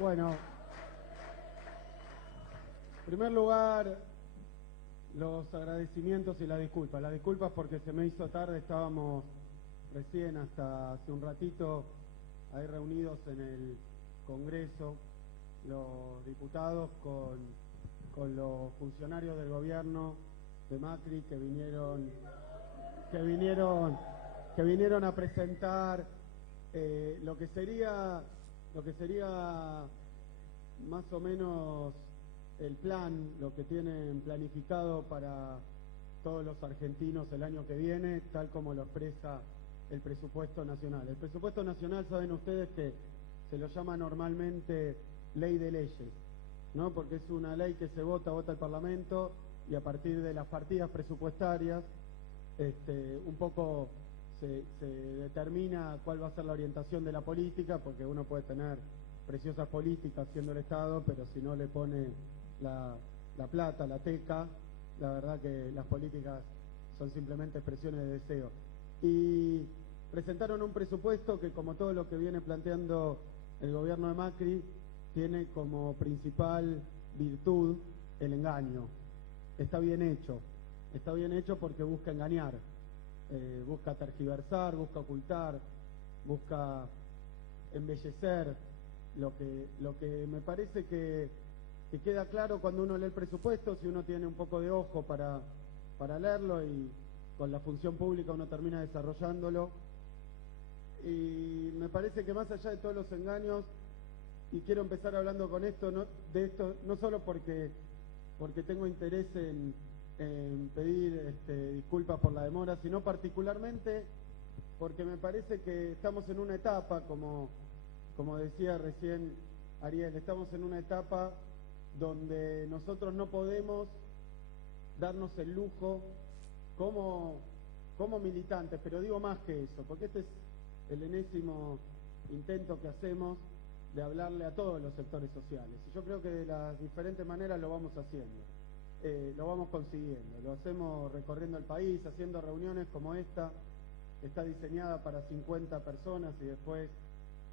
Bueno, en primer lugar, los agradecimientos y las disculpas. Las disculpas porque se me hizo tarde, estábamos recién hasta hace un ratito ahí reunidos en el Congreso, los diputados con los funcionarios del gobierno de Macri que vinieron a presentar lo que sería más o menos el plan, lo que tienen planificado para todos los argentinos el año que viene, tal como lo expresa el presupuesto nacional. El presupuesto nacional, saben ustedes que se lo llama normalmente ley de leyes, ¿no? Porque es una ley que se vota el Parlamento y a partir de las partidas presupuestarias un poco se determina cuál va a ser la orientación de la política, porque uno puede tener preciosas políticas siendo el Estado, pero si no le pone la plata, la teca, la verdad que las políticas son simplemente expresiones de deseo. Y presentaron un presupuesto que, como todo lo que viene planteando el gobierno de Macri, tiene como principal virtud el engaño. Está bien hecho porque busca engañar, busca tergiversar, busca ocultar, busca embellecer. Lo que me parece que queda claro cuando uno lee el presupuesto, si uno tiene un poco de ojo para leerlo, y con la función pública uno termina desarrollándolo, y me parece que más allá de todos los engaños, y quiero empezar hablando de esto, no solo porque tengo interés en pedir disculpas por la demora, sino particularmente porque me parece que estamos en una etapa, como decía recién Ariel, estamos en una etapa donde nosotros no podemos darnos el lujo como militantes, pero digo más que eso, porque este es el enésimo intento que hacemos de hablarle a todos los sectores sociales. Y yo creo que de las diferentes maneras lo vamos haciendo, lo vamos consiguiendo, lo hacemos recorriendo el país, haciendo reuniones como esta, que está diseñada para 50 personas, y después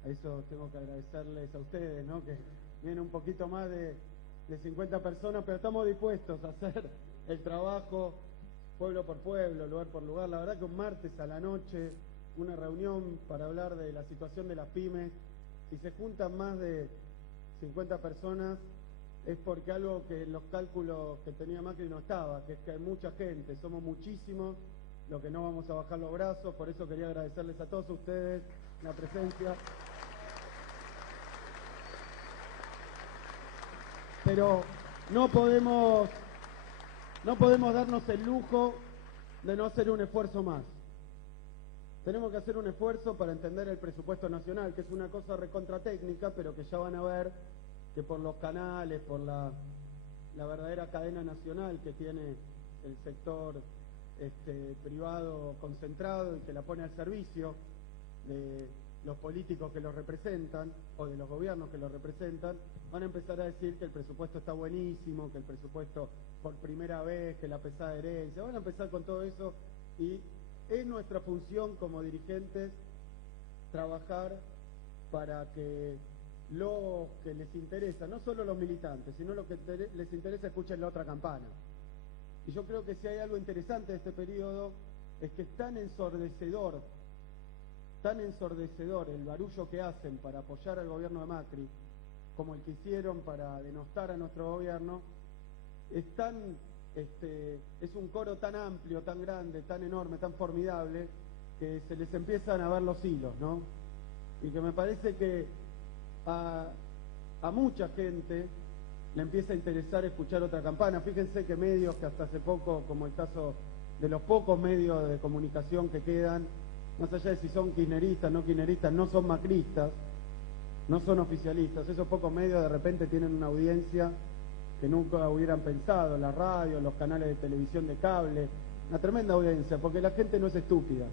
a eso tengo que agradecerles a ustedes, ¿no? Que viene un poquito más de 50 personas, pero estamos dispuestos a hacer el trabajo pueblo por pueblo, lugar por lugar. La verdad que un martes a la noche, una reunión para hablar de la situación de las pymes, si se juntan más de 50 personas, es porque algo que en los cálculos que tenía Macri no estaba, que es que hay mucha gente, somos muchísimos, lo que no vamos a bajar los brazos. Por eso quería agradecerles a todos ustedes la presencia. Pero no podemos darnos el lujo de no hacer un esfuerzo más. Tenemos que hacer un esfuerzo para entender el presupuesto nacional, que es una cosa recontratécnica, pero que ya van a ver que por los canales, por la verdadera cadena nacional que tiene el sector privado concentrado y que la pone al servicio de los políticos que los representan o de los gobiernos que los representan, van a empezar a decir que el presupuesto está buenísimo, que el presupuesto por primera vez, que la pesada herencia, van a empezar con todo eso, y es nuestra función como dirigentes trabajar para que los que les interesa, no solo los militantes, sino los que les interesa, escuchen la otra campana. Y yo creo que si hay algo interesante de este periodo, es que es tan ensordecedor el barullo que hacen para apoyar al gobierno de Macri, como el que hicieron para denostar a nuestro gobierno, es un coro tan amplio, tan grande, tan enorme, tan formidable, que se les empiezan a ver los hilos, ¿no? Y que me parece que a mucha gente le empieza a interesar escuchar otra campana. Fíjense que medios que hasta hace poco, como el caso de los pocos medios de comunicación que quedan, más allá de si son kirchneristas, no son macristas, no son oficialistas, esos pocos medios de repente tienen una audiencia que nunca hubieran pensado, la radio, los canales de televisión de cable, una tremenda audiencia, porque la gente no es estúpida.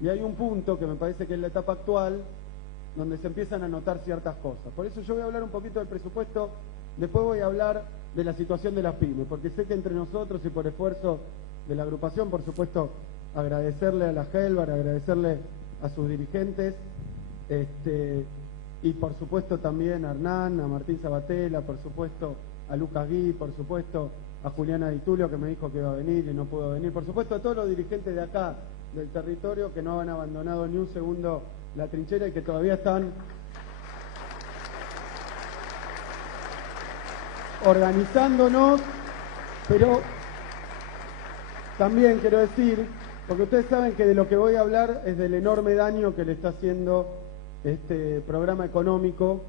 Y hay un punto que me parece que es la etapa actual, donde se empiezan a notar ciertas cosas. Por eso yo voy a hablar un poquito del presupuesto, después voy a hablar de la situación de las pymes, porque sé que entre nosotros y por esfuerzo de la agrupación, por supuesto, agradecerle a la Helvar, agradecerle a sus dirigentes, y por supuesto también a Hernán, a Martín Sabatella, por supuesto a Lucas Gui, por supuesto a Juliana Di Tulio, que me dijo que iba a venir y no pudo venir, por supuesto a todos los dirigentes de acá, del territorio, que no han abandonado ni un segundo la trinchera y que todavía están organizándonos, pero también quiero decir, porque ustedes saben que de lo que voy a hablar es del enorme daño que le está haciendo este programa económico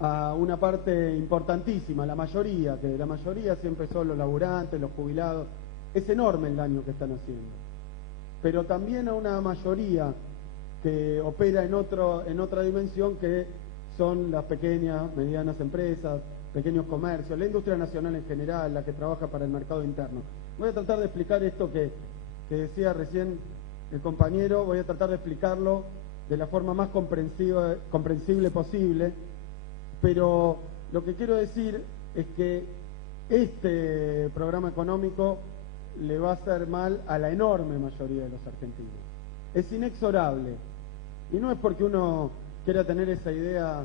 a una parte importantísima, la mayoría, que la mayoría siempre son los laburantes, los jubilados. Es enorme el daño que están haciendo. Pero también a una mayoría que opera en otra dimensión, que son las pequeñas, medianas empresas, pequeños comercios, la industria nacional en general, la que trabaja para el mercado interno. Voy a tratar de explicar esto que decía recién el compañero, voy a tratar de explicarlo de la forma más comprensible posible, pero lo que quiero decir es que este programa económico le va a hacer mal a la enorme mayoría de los argentinos. Es inexorable. Y no es porque uno quiera tener esa idea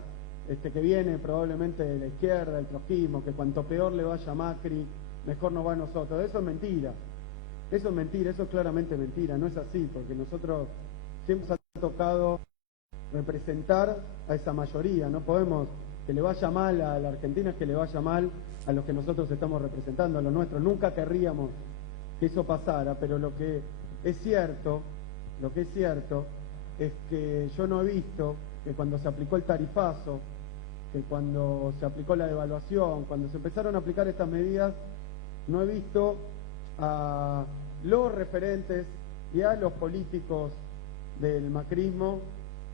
que viene probablemente de la izquierda, del trotskismo, que cuanto peor le vaya a Macri, mejor nos va a nosotros. Eso es mentira. Eso es mentira, eso es claramente mentira. No es así, porque nosotros siempre nos ha tocado representar a esa mayoría. No podemos que le vaya mal a la Argentina, es que le vaya mal a los que nosotros estamos representando, a los nuestros. Nunca querríamos que eso pasara, pero lo que es cierto es que yo no he visto que cuando se aplicó el tarifazo, que cuando se aplicó la devaluación, cuando se empezaron a aplicar estas medidas, no he visto a los referentes y a los políticos del macrismo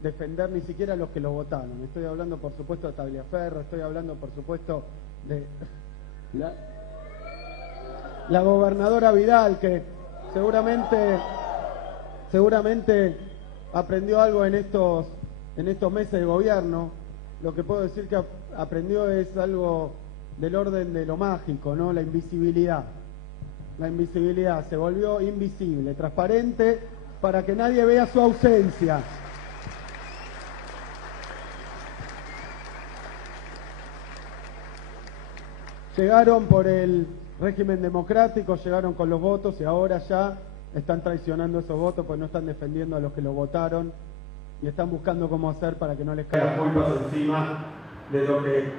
defender ni siquiera a los que lo votaron. Estoy hablando, por supuesto, de Tagliaferro, estoy hablando, por supuesto, de la gobernadora Vidal, que seguramente aprendió algo en estos meses de gobierno. Lo que puedo decir que aprendió es algo del orden de lo mágico, ¿no? La invisibilidad. La invisibilidad, se volvió invisible, transparente, para que nadie vea su ausencia. Llegaron por el régimen democrático, llegaron con los votos y ahora ya están traicionando esos votos porque no están defendiendo a los que los votaron y están buscando cómo hacer para que no les caigan culpas encima de lo que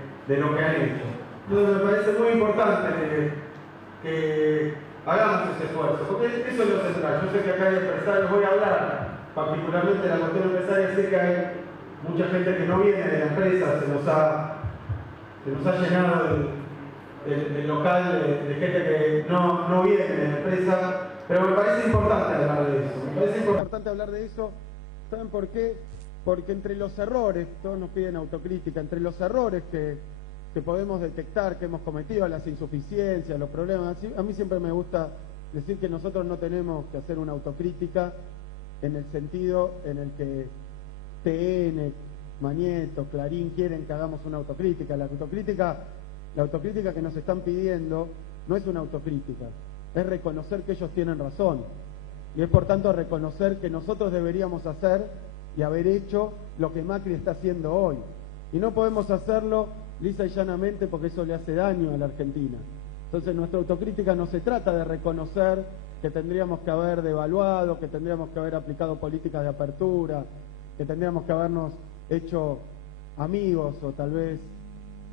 han hecho. Entonces me parece muy importante que hagamos ese esfuerzo, porque eso es lo central. Yo sé que acá hay empresarios, voy a hablar particularmente de la cuestión empresaria, sé que hay mucha gente que no viene de la empresa, se nos ha llenado el local de gente que no viene de la empresa, pero me parece importante hablar de eso. Me parece importante hablar de eso. ¿Saben por qué? Porque entre los errores, todos nos piden autocrítica, entre los errores que podemos detectar, que hemos cometido, las insuficiencias, los problemas, a mí siempre me gusta decir que nosotros no tenemos que hacer una autocrítica en el sentido en el que TN, Mañeto, Clarín quieren que hagamos una autocrítica. La autocrítica que nos están pidiendo no es una autocrítica, es reconocer que ellos tienen razón. Y es por tanto reconocer que nosotros deberíamos hacer y haber hecho lo que Macri está haciendo hoy. Y no podemos hacerlo lisa y llanamente porque eso le hace daño a la Argentina. Entonces nuestra autocrítica no se trata de reconocer que tendríamos que haber devaluado, que tendríamos que haber aplicado políticas de apertura, que tendríamos que habernos hecho amigos o tal vez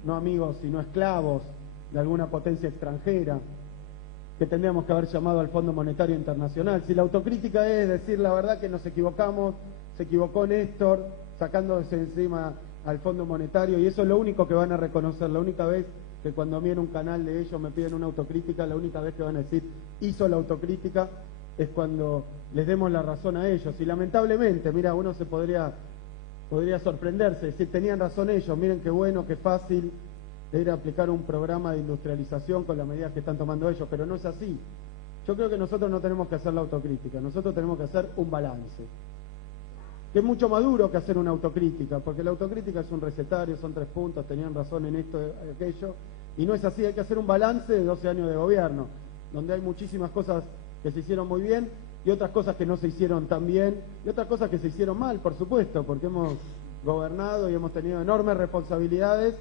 no amigos sino esclavos de alguna potencia extranjera, que tendríamos que haber llamado al Fondo Monetario Internacional. Si la autocrítica es decir la verdad que nos equivocamos, se equivocó Néstor sacándose encima al Fondo Monetario, y eso es lo único que van a reconocer. La única vez que cuando a mí en un canal de ellos me piden una autocrítica, la única vez que van a decir hizo la autocrítica es cuando les demos la razón a ellos. Y lamentablemente, mira, uno se podría sorprenderse, decir tenían razón ellos, miren qué bueno, qué fácil era aplicar un programa de industrialización con las medidas que están tomando ellos, pero no es así. Yo creo que nosotros no tenemos que hacer la autocrítica, nosotros tenemos que hacer un balance, que es mucho más duro que hacer una autocrítica, porque la autocrítica es un recetario, son 3 puntos, tenían razón en esto, aquello, y no es así. Hay que hacer un balance de 12 años de gobierno, donde hay muchísimas cosas que se hicieron muy bien y otras cosas que no se hicieron tan bien, y otras cosas que se hicieron mal, por supuesto, porque hemos gobernado y hemos tenido enormes responsabilidades,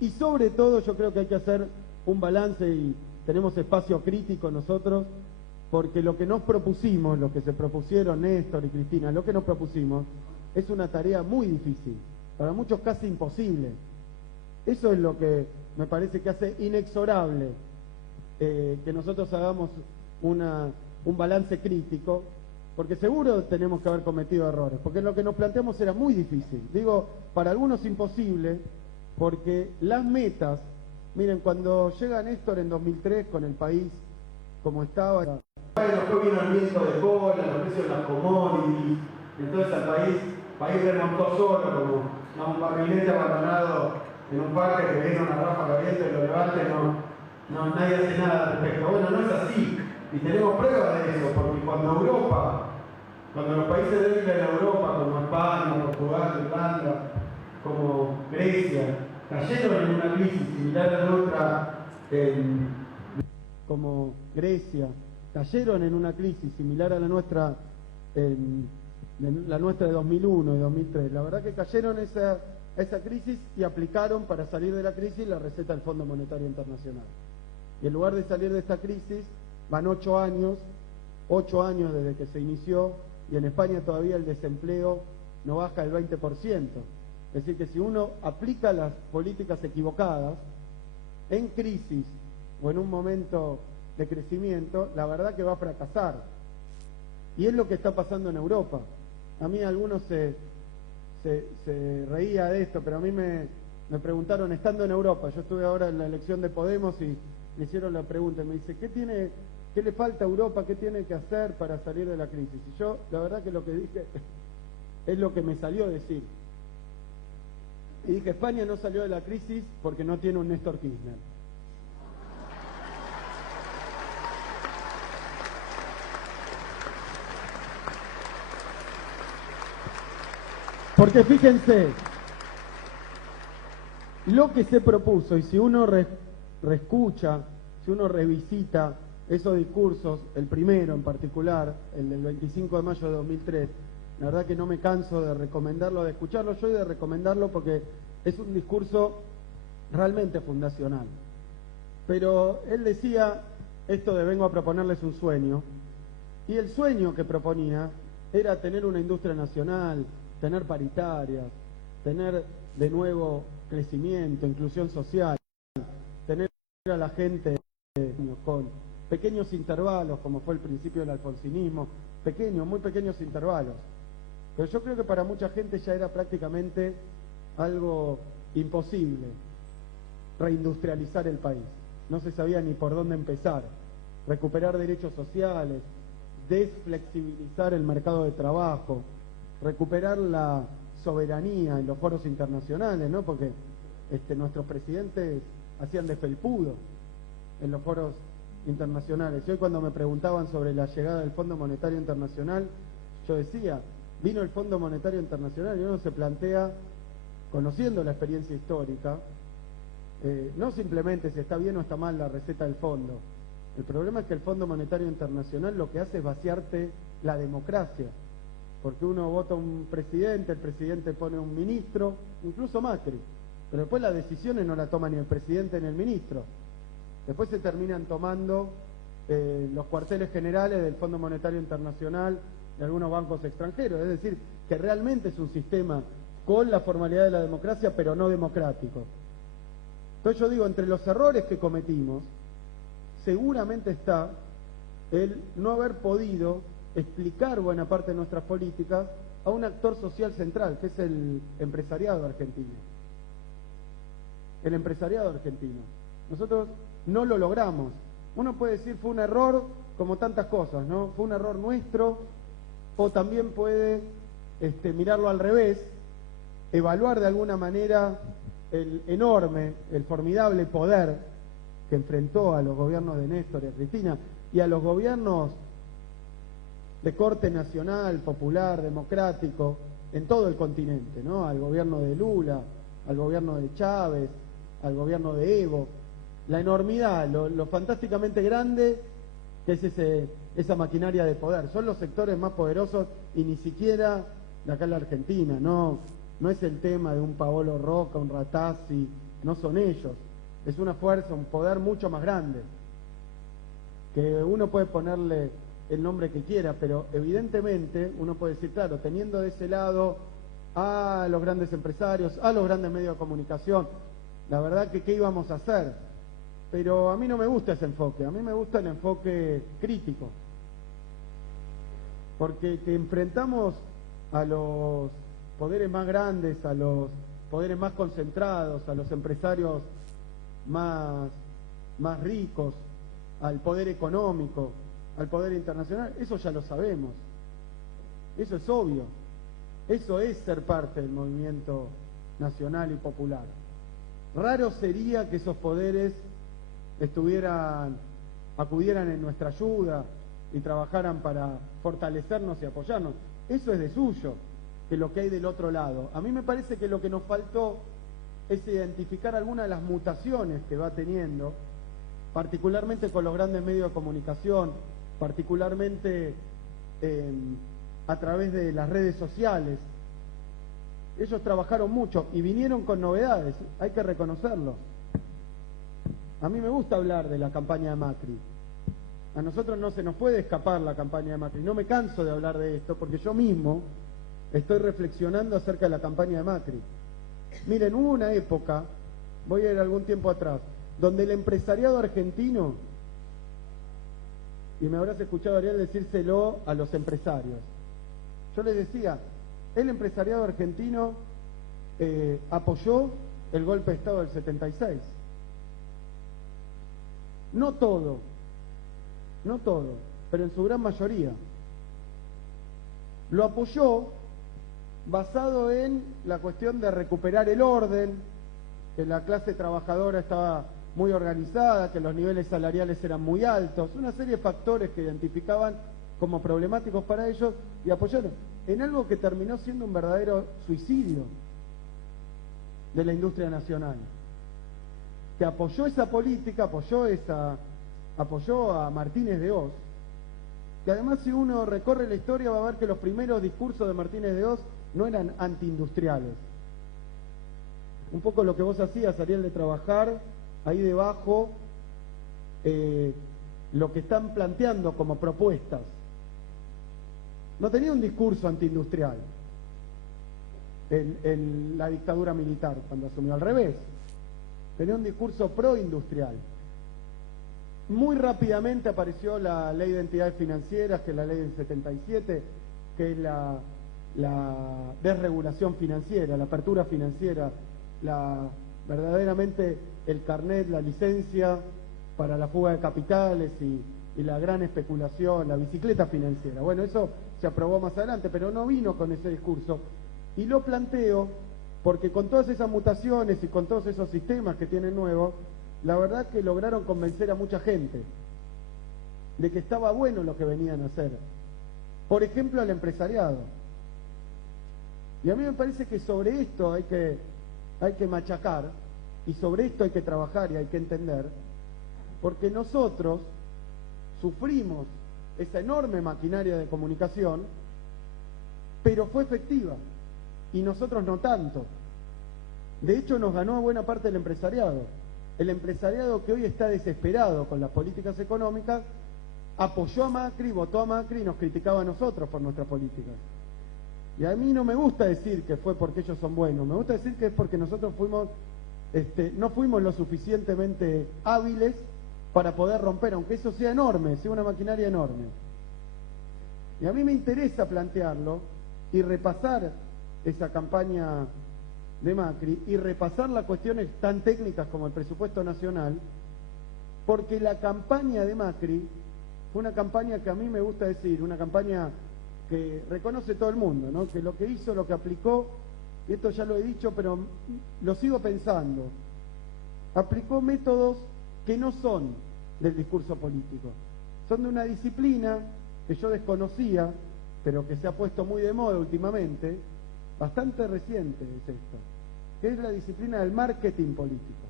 y sobre todo yo creo que hay que hacer un balance y tenemos espacio crítico nosotros, porque lo que nos propusimos, lo que se propusieron Néstor y Cristina, lo que nos propusimos es una tarea muy difícil, para muchos casi imposible. Eso es lo que me parece que hace inexorable que nosotros hagamos un balance crítico, porque seguro tenemos que haber cometido errores, porque lo que nos planteamos era muy difícil. Digo, para algunos imposible, porque las metas, miren, cuando llega Néstor en 2003 con el país como estaba, después vino el viento de cola, los precios de las commodities, entonces el país remontó solo como un barrilete abandonado en un parque que viene una ráfaga de viento y lo levante, nadie hace nada al respecto. Bueno, no es así, y tenemos pruebas de eso, porque cuando los países débiles de Europa, como España, Portugal, Irlanda, como Grecia, cayeron en una crisis similar a la nuestra, como Grecia, cayeron en una crisis similar a la nuestra, la nuestra de 2001 y 2003. La verdad que cayeron esa crisis y aplicaron para salir de la crisis la receta del Fondo Monetario Internacional. Y en lugar de salir de esta crisis, van 8 años desde que se inició, y en España todavía el desempleo no baja del 20%. Es decir, que si uno aplica las políticas equivocadas en crisis o en un momento de crecimiento, la verdad que va a fracasar. Y es lo que está pasando en Europa. A mí algunos se reía de esto, pero a mí me preguntaron, estando en Europa, yo estuve ahora en la elección de Podemos y me hicieron la pregunta, y me dice, ¿qué le falta a Europa? ¿Qué tiene que hacer para salir de la crisis? Y yo, la verdad que lo que dije es lo que me salió a decir. Y dije, España no salió de la crisis porque no tiene un Néstor Kirchner. Porque fíjense, lo que se propuso, y si uno reescucha, si uno revisita esos discursos, el primero en particular, el del 25 de mayo de 2003, la verdad que no me canso de recomendarlo, de escucharlo yo y de recomendarlo porque es un discurso realmente fundacional. Pero él decía esto de vengo a proponerles un sueño, y el sueño que proponía era tener una industria nacional, tener paritarias, tener de nuevo crecimiento, inclusión social, tener a la gente con pequeños intervalos, como fue el principio del alfonsinismo, muy pequeños intervalos. Pero yo creo que para mucha gente ya era prácticamente algo imposible reindustrializar el país. No se sabía ni por dónde empezar. Recuperar derechos sociales, desflexibilizar el mercado de trabajo, recuperar la soberanía en los foros internacionales, ¿no? Porque nuestros presidentes hacían de felpudo en los foros internacionales. Y hoy cuando me preguntaban sobre la llegada del Fondo Monetario Internacional, yo decía, vino el Fondo Monetario Internacional y uno se plantea, conociendo la experiencia histórica, no simplemente si está bien o está mal la receta del fondo. El problema es que el Fondo Monetario Internacional lo que hace es vaciarte la democracia, porque uno vota un presidente, el presidente pone un ministro, incluso Macri, pero después las decisiones no las toma ni el presidente ni el ministro. Después se terminan tomando los cuarteles generales del Fondo Monetario Internacional de algunos bancos extranjeros, es decir, que realmente es un sistema con la formalidad de la democracia, pero no democrático. Entonces yo digo, entre los errores que cometimos, seguramente está el no haber podido explicar buena parte de nuestras políticas a un actor social central, que es el empresariado argentino. El empresariado argentino. Nosotros no lo logramos. Uno puede decir fue un error, como tantas cosas, ¿no? Fue un error nuestro, o también puede mirarlo al revés, evaluar de alguna manera el enorme, el formidable poder que enfrentó a los gobiernos de Néstor y a Cristina y a los gobiernos de corte nacional, popular, democrático, en todo el continente, ¿no? Al gobierno de Lula, al gobierno de Chávez, al gobierno de Evo, la enormidad, lo fantásticamente grande que es esa maquinaria de poder. Son los sectores más poderosos y ni siquiera de acá en la Argentina, no no es el tema de un Paolo Roca, un Ratazzi, no son ellos. Es una fuerza, un poder mucho más grande, que uno puede ponerle el nombre que quiera, pero evidentemente uno puede decir, claro, teniendo de ese lado a los grandes empresarios, a los grandes medios de comunicación, la verdad que qué íbamos a hacer. Pero a mí no me gusta ese enfoque, a mí me gusta el enfoque crítico, porque que enfrentamos a los poderes más grandes, a los poderes más concentrados, a los empresarios más ricos, al poder económico, al poder internacional, eso ya lo sabemos, eso es obvio, eso es ser parte del movimiento nacional y popular. Raro sería que esos poderes acudieran en nuestra ayuda y trabajaran para fortalecernos y apoyarnos. Eso es de suyo, que lo que hay del otro lado. A mí me parece que lo que nos faltó es identificar algunas de las mutaciones que va teniendo, particularmente con los grandes medios de comunicación, particularmente a través de las redes sociales. Ellos trabajaron mucho y vinieron con novedades, hay que reconocerlo. A mí me gusta hablar de la campaña de Macri. A nosotros no se nos puede escapar la campaña de Macri. No me canso de hablar de esto porque yo mismo estoy reflexionando acerca de la campaña de Macri. Miren, hubo una época, voy a ir algún tiempo atrás, donde el empresariado argentino, y me habrás escuchado, Ariel, decírselo a los empresarios. Yo les decía, el empresariado argentino apoyó el golpe de Estado del 76. No todo, pero en su gran mayoría. Lo apoyó basado en la cuestión de recuperar el orden, que la clase trabajadora estaba muy organizada, que los niveles salariales eran muy altos, una serie de factores que identificaban como problemáticos para ellos y apoyaron en algo que terminó siendo un verdadero suicidio de la industria nacional, que apoyó esa política, apoyó a Martínez de Oz, que además si uno recorre la historia va a ver que los primeros discursos de Martínez de Oz no eran antiindustriales. Un poco lo que vos hacías, Ariel, de trabajar ahí debajo lo que están planteando como propuestas. No tenía un discurso antiindustrial en la dictadura militar cuando asumió, al revés. Tenía un discurso proindustrial. Muy rápidamente apareció la ley de entidades financieras, que es la ley del 77, que es la desregulación financiera, la apertura financiera, verdaderamente el carnet, la licencia para la fuga de capitales y la gran especulación, la bicicleta financiera. Bueno, eso se aprobó más adelante, pero no vino con ese discurso. Y lo planteo porque con todas esas mutaciones y con todos esos sistemas que tienen nuevos, la verdad que lograron convencer a mucha gente de que estaba bueno lo que venían a hacer. Por ejemplo, al empresariado. Y a mí me parece que sobre esto hay que machacar, y sobre esto hay que trabajar y hay que entender, porque nosotros sufrimos esa enorme maquinaria de comunicación, pero fue efectiva, y nosotros no tanto. De hecho, nos ganó a buena parte del empresariado. El empresariado, que hoy está desesperado con las políticas económicas, apoyó a Macri, votó a Macri y nos criticaba a nosotros por nuestras políticas. Y a mí no me gusta decir que fue porque ellos son buenos, me gusta decir que es porque nosotros no fuimos lo suficientemente hábiles para poder romper, aunque eso sea enorme, sea una maquinaria enorme. Y a mí me interesa plantearlo y repasar esa campaña de Macri y repasar las cuestiones tan técnicas como el presupuesto nacional, porque la campaña de Macri fue una campaña que a mí me gusta decir, una campaña que reconoce todo el mundo, ¿no? Que lo que hizo, lo que aplicó, y esto ya lo he dicho, pero lo sigo pensando, aplicó métodos que no son del discurso político, son de una disciplina que yo desconocía, pero que se ha puesto muy de moda últimamente, bastante reciente es esto, que es la disciplina del marketing político,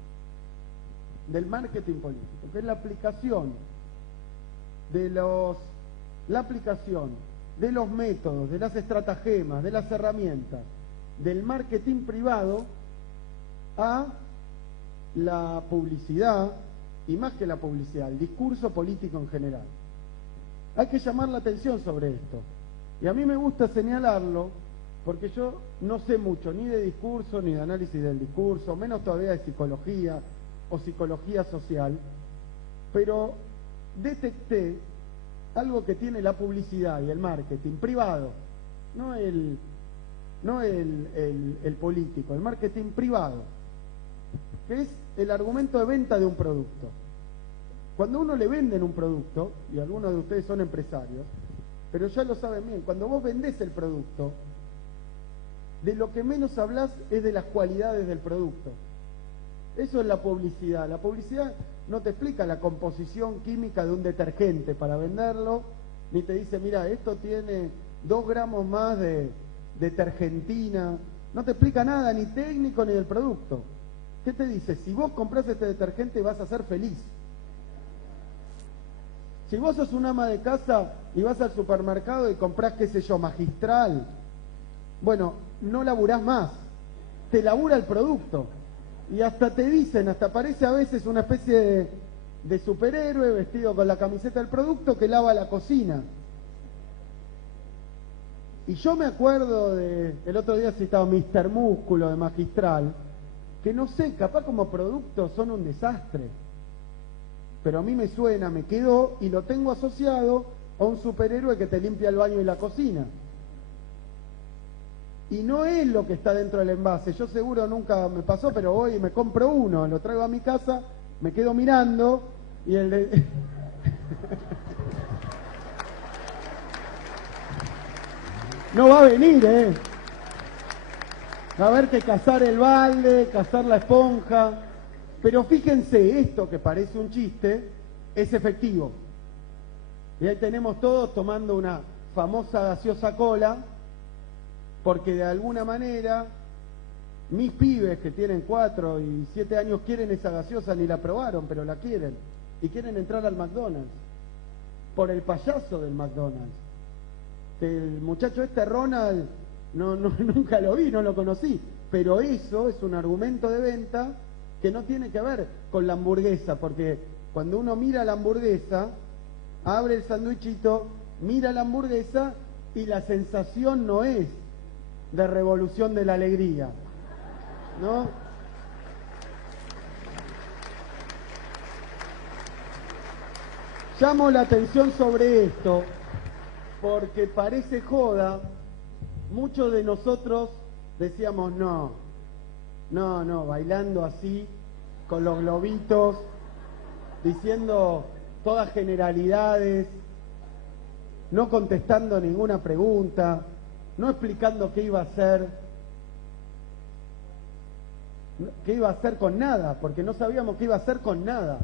que es la aplicación de los métodos, de las estratagemas, de las herramientas, del marketing privado a la publicidad, y más que la publicidad, el discurso político en general. Hay que llamar la atención sobre esto. Y a mí me gusta señalarlo porque yo no sé mucho ni de discurso, ni de análisis del discurso, menos todavía de psicología o psicología social, pero detecté algo que tiene la publicidad y el marketing privado, no el político, el marketing privado, que es el argumento de venta de un producto. Cuando uno le venden un producto, y algunos de ustedes son empresarios, pero ya lo saben bien, cuando vos vendés el producto, de lo que menos hablas es de las cualidades del producto. Eso es la publicidad. La publicidad no te explica la composición química de un detergente para venderlo, ni te dice, mira, esto tiene 2 gramos más de detergentina. No te explica nada, ni técnico ni del producto. ¿Qué te dice? Si vos compras este detergente vas a ser feliz. Si vos sos un ama de casa y vas al supermercado y comprás, qué sé yo, Magistral, bueno, no laburás más, te labura el producto. Y hasta te dicen, hasta parece a veces una especie de superhéroe vestido con la camiseta del producto que lava la cocina. Y yo me acuerdo el otro día citado Mr. Músculo de Magistral, que no sé, capaz como productos son un desastre. Pero a mí me suena, me quedó y lo tengo asociado a un superhéroe que te limpia el baño y la cocina. Y no es lo que está dentro del envase. Yo seguro nunca me pasó, pero voy y me compro uno, lo traigo a mi casa, me quedo mirando y el de... No va a venir, Va a haber que cazar el balde, cazar la esponja. Pero fíjense, esto que parece un chiste es efectivo. Y ahí tenemos todos tomando una famosa gaseosa cola, porque de alguna manera mis pibes que tienen 4 y 7 años quieren esa gaseosa, ni la probaron, pero la quieren. Y quieren entrar al McDonald's, por el payaso del McDonald's. El muchacho Ronald, nunca lo vi, no lo conocí, pero eso es un argumento de venta que no tiene que ver con la hamburguesa, porque cuando uno mira la hamburguesa, abre el sandwichito, mira la hamburguesa y la sensación no es de revolución de la alegría, ¿no? Llamo la atención sobre esto porque parece joda. Muchos de nosotros decíamos no, bailando así, con los globitos, diciendo todas generalidades, no contestando ninguna pregunta, no explicando qué iba a hacer con nada, porque no sabíamos qué iba a hacer con nada.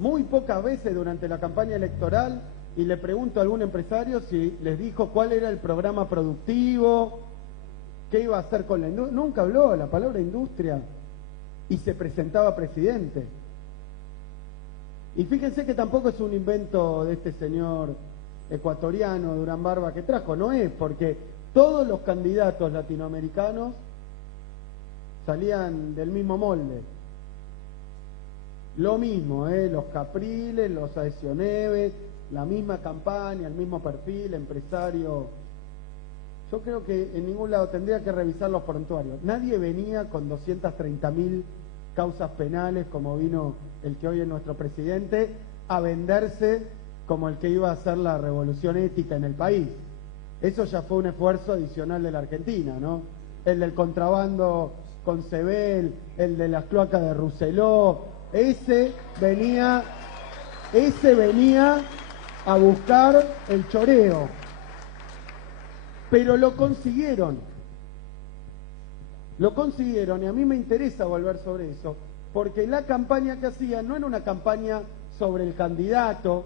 Muy pocas veces durante la campaña electoral, y le pregunto a algún empresario si les dijo cuál era el programa productivo, qué iba a hacer con la industria. Nunca habló la palabra industria y se presentaba presidente. Y fíjense que tampoco es un invento de este señor ecuatoriano, Durán Barba, que trajo, no es, porque todos los candidatos latinoamericanos salían del mismo molde. Lo mismo, los Capriles, los Aécio Neves, la misma campaña, el mismo perfil, empresario. Yo creo que en ningún lado tendría que revisar los prontuarios. Nadie venía con 230.000 causas penales, como vino el que hoy es nuestro presidente, a venderse como el que iba a hacer la revolución ética en el país. Eso ya fue un esfuerzo adicional de la Argentina, ¿no? El del contrabando con Sebel, el de las cloacas de Rousselot, ese venía a buscar el choreo. Pero lo consiguieron, y a mí me interesa volver sobre eso, porque la campaña que hacían no era una campaña sobre el candidato.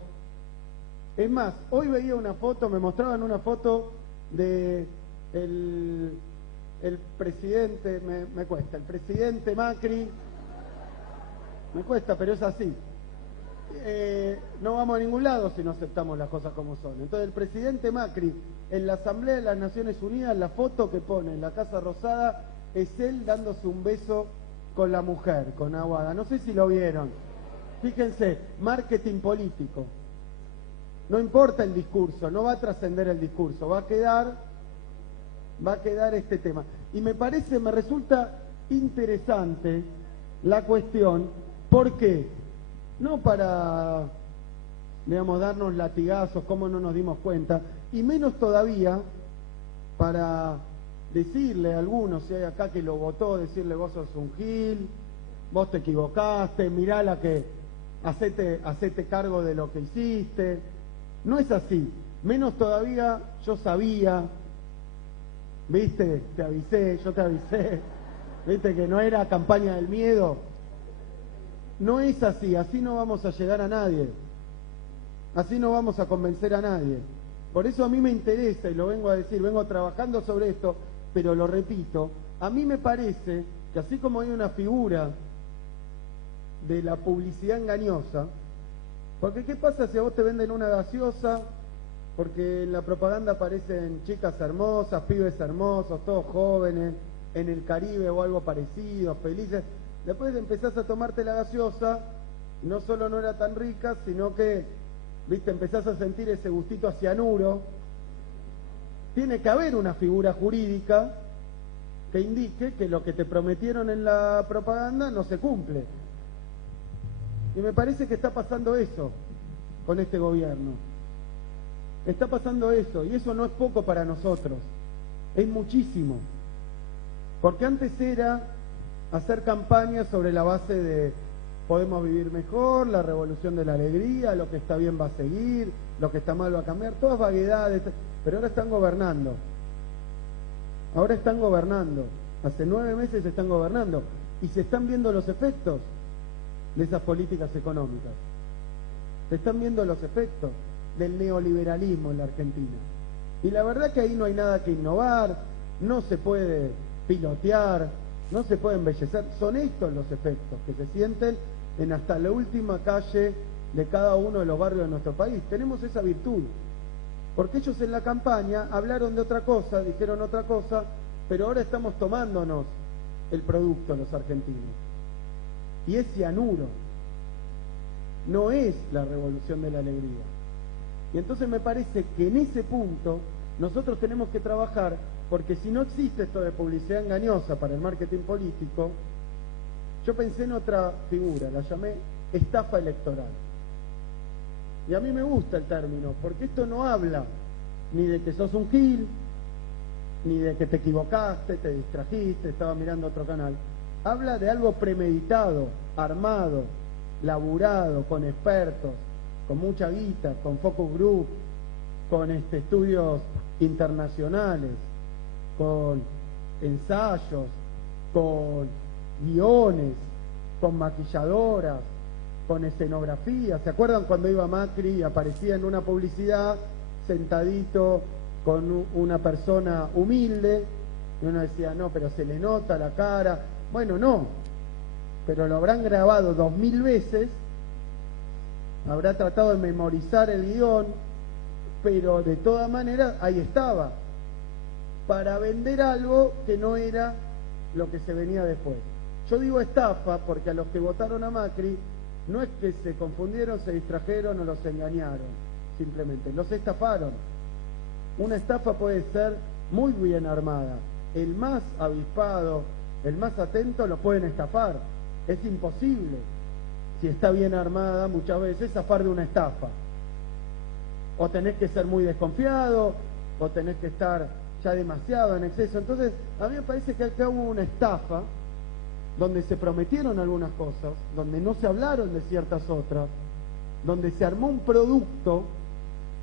Es más, hoy veía una foto, me mostraban una foto de el presidente, me cuesta, el presidente Macri, me cuesta, pero es así. no vamos a ningún lado si no aceptamos las cosas como son. Entonces el presidente Macri, en la Asamblea de las Naciones Unidas, la foto que pone en la Casa Rosada es él dándose un beso con la mujer, con Aguada. No sé si lo vieron. Fíjense, marketing político. No importa el discurso, no va a trascender el discurso, va a quedar este tema. Y me resulta interesante la cuestión, ¿por qué? No para, digamos, darnos latigazos, cómo no nos dimos cuenta, y menos todavía para decirle a algunos, si hay acá que lo votó, decirle vos sos un gil, vos te equivocaste, mirá la que, hacete cargo de lo que hiciste. No es así, menos todavía yo sabía, viste, yo te avisé, viste que no era campaña del miedo. No es así, así no vamos a llegar a nadie, así no vamos a convencer a nadie. Por eso a mí me interesa, y lo vengo a decir, vengo trabajando sobre esto, pero lo repito, a mí me parece que así como hay una figura de la publicidad engañosa, porque ¿qué pasa si a vos te venden una gaseosa? Porque en la propaganda aparecen chicas hermosas, pibes hermosos, todos jóvenes, en el Caribe o algo parecido, felices. Después empezás a tomarte la gaseosa, no solo no era tan rica, sino que, viste, empezás a sentir ese gustito a cianuro. Tiene que haber una figura jurídica que indique que lo que te prometieron en la propaganda no se cumple. Y me parece que está pasando eso con este gobierno. Está pasando eso, y eso no es poco para nosotros, es muchísimo. Porque antes era hacer campañas sobre la base de podemos vivir mejor, la revolución de la alegría, lo que está bien va a seguir, lo que está mal va a cambiar, todas vaguedades, pero ahora están gobernando. Ahora están gobernando, hace 9 meses están gobernando, y se están viendo los efectos de esas políticas económicas. Se están viendo los efectos del neoliberalismo en la Argentina. Y la verdad que ahí no hay nada que innovar, no se puede pilotear, no se puede embellecer. Son estos los efectos que se sienten en hasta la última calle de cada uno de los barrios de nuestro país. Tenemos esa virtud, porque ellos en la campaña hablaron de otra cosa, dijeron otra cosa, pero ahora estamos tomándonos el producto los argentinos. Y es cianuro, no es la revolución de la alegría. Y entonces me parece que en ese punto nosotros tenemos que trabajar, porque si no existe esto de publicidad engañosa para el marketing político, yo pensé en otra figura, la llamé estafa electoral. Y a mí me gusta el término, porque esto no habla ni de que sos un gil, ni de que te equivocaste, te distrajiste, estaba mirando otro canal. Habla de algo premeditado, armado, laburado, con expertos, con mucha guita, con focus group, con estudios internacionales, con ensayos, con guiones, con maquilladoras, con escenografía. ¿Se acuerdan cuando iba Macri y aparecía en una publicidad sentadito con una persona humilde? Y uno decía, no, pero se le nota la cara. Bueno, no, pero lo habrán grabado 2000 veces, habrá tratado de memorizar el guión, pero de todas maneras ahí estaba, para vender algo que no era lo que se venía después. Yo digo estafa porque a los que votaron a Macri no es que se confundieron, se distrajeron o los engañaron, simplemente los estafaron. Una estafa puede ser muy bien armada, el más avispado, el más atento lo pueden estafar. Es imposible, si está bien armada muchas veces, zafar de una estafa. O tenés que ser muy desconfiado, o tenés que estar ya demasiado en exceso. Entonces, a mí me parece que acá hubo una estafa, donde se prometieron algunas cosas, donde no se hablaron de ciertas otras, donde se armó un producto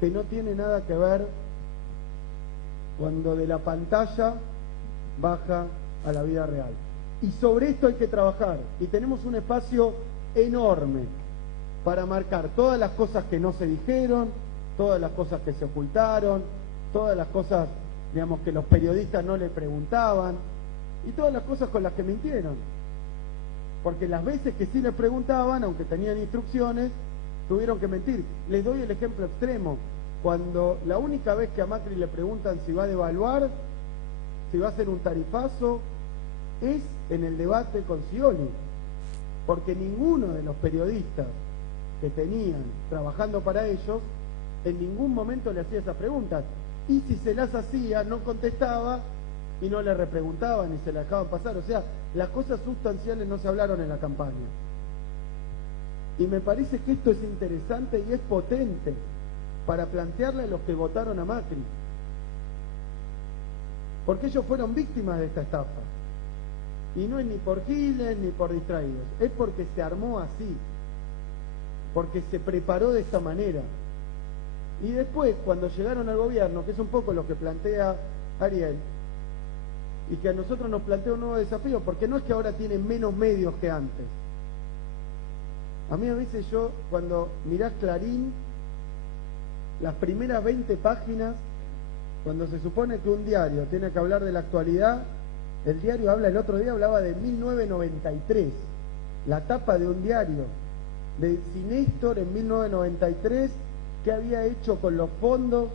que no tiene nada que ver cuando de la pantalla baja a la vida real. Y sobre esto hay que trabajar, y tenemos un espacio enorme para marcar todas las cosas que no se dijeron, todas las cosas que se ocultaron, todas las cosas, digamos, que los periodistas no le preguntaban, y todas las cosas con las que mintieron. Porque las veces que sí le preguntaban, aunque tenían instrucciones, tuvieron que mentir. Les doy el ejemplo extremo. Cuando la única vez que a Macri le preguntan si va a devaluar, si va a hacer un tarifazo, es en el debate con Scioli, porque ninguno de los periodistas que tenían trabajando para ellos en ningún momento le hacía esas preguntas, y si se las hacía no contestaba y no le repreguntaban y se la dejaban pasar. O sea, las cosas sustanciales no se hablaron en la campaña, y me parece que esto es interesante y es potente para plantearle a los que votaron a Macri, porque ellos fueron víctimas de esta estafa. Y no es ni por giles ni por distraídos, es porque se armó así, porque se preparó de esta manera. Y después, cuando llegaron al gobierno, que es un poco lo que plantea Ariel, y que a nosotros nos plantea un nuevo desafío, porque no es que ahora tienen menos medios que antes. A mí a veces cuando mirás Clarín, las primeras 20 páginas, cuando se supone que un diario tiene que hablar de la actualidad, el diario el otro día hablaba de 1993, la tapa de un diario, de Sinéstor en 1993, qué había hecho con los fondos.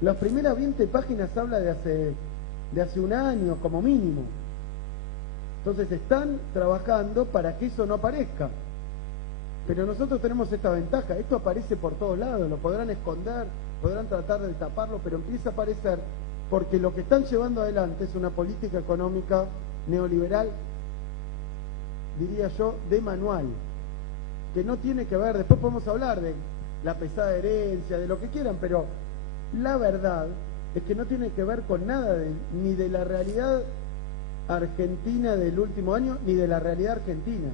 Las primeras 20 páginas habla de hace un año como mínimo. Entonces están trabajando para que eso no aparezca. Pero nosotros tenemos esta ventaja, esto aparece por todos lados, lo podrán esconder, podrán tratar de taparlo, pero empieza a aparecer porque lo que están llevando adelante es una política económica neoliberal, diría yo, de manual, que no tiene que ver, después podemos hablar de la pesada herencia, de lo que quieran, pero la verdad es que no tiene que ver con nada ni de la realidad argentina del último año, ni de la realidad argentina.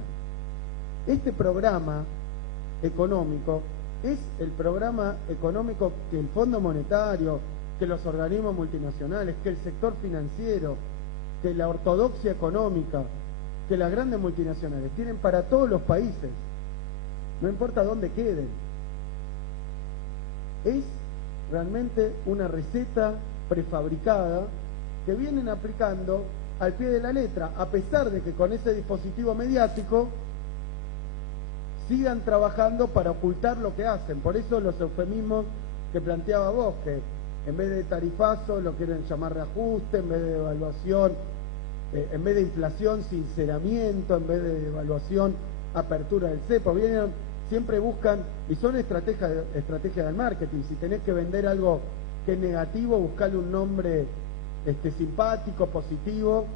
Este programa económico es el programa económico que el Fondo Monetario, que los organismos multinacionales, que el sector financiero, que la ortodoxia económica, que las grandes multinacionales tienen para todos los países, no importa dónde queden. Es realmente una receta prefabricada que vienen aplicando al pie de la letra, a pesar de que con ese dispositivo mediático sigan trabajando para ocultar lo que hacen. Por eso los eufemismos que planteaba vos, que en vez de tarifazo lo quieren llamar reajuste, en vez de devaluación, en vez de inflación, sinceramiento, en vez de devaluación, apertura del cepo. Siempre buscan, y son estrategias del marketing. Si tenés que vender algo que es negativo, buscarle un nombre simpático, positivo,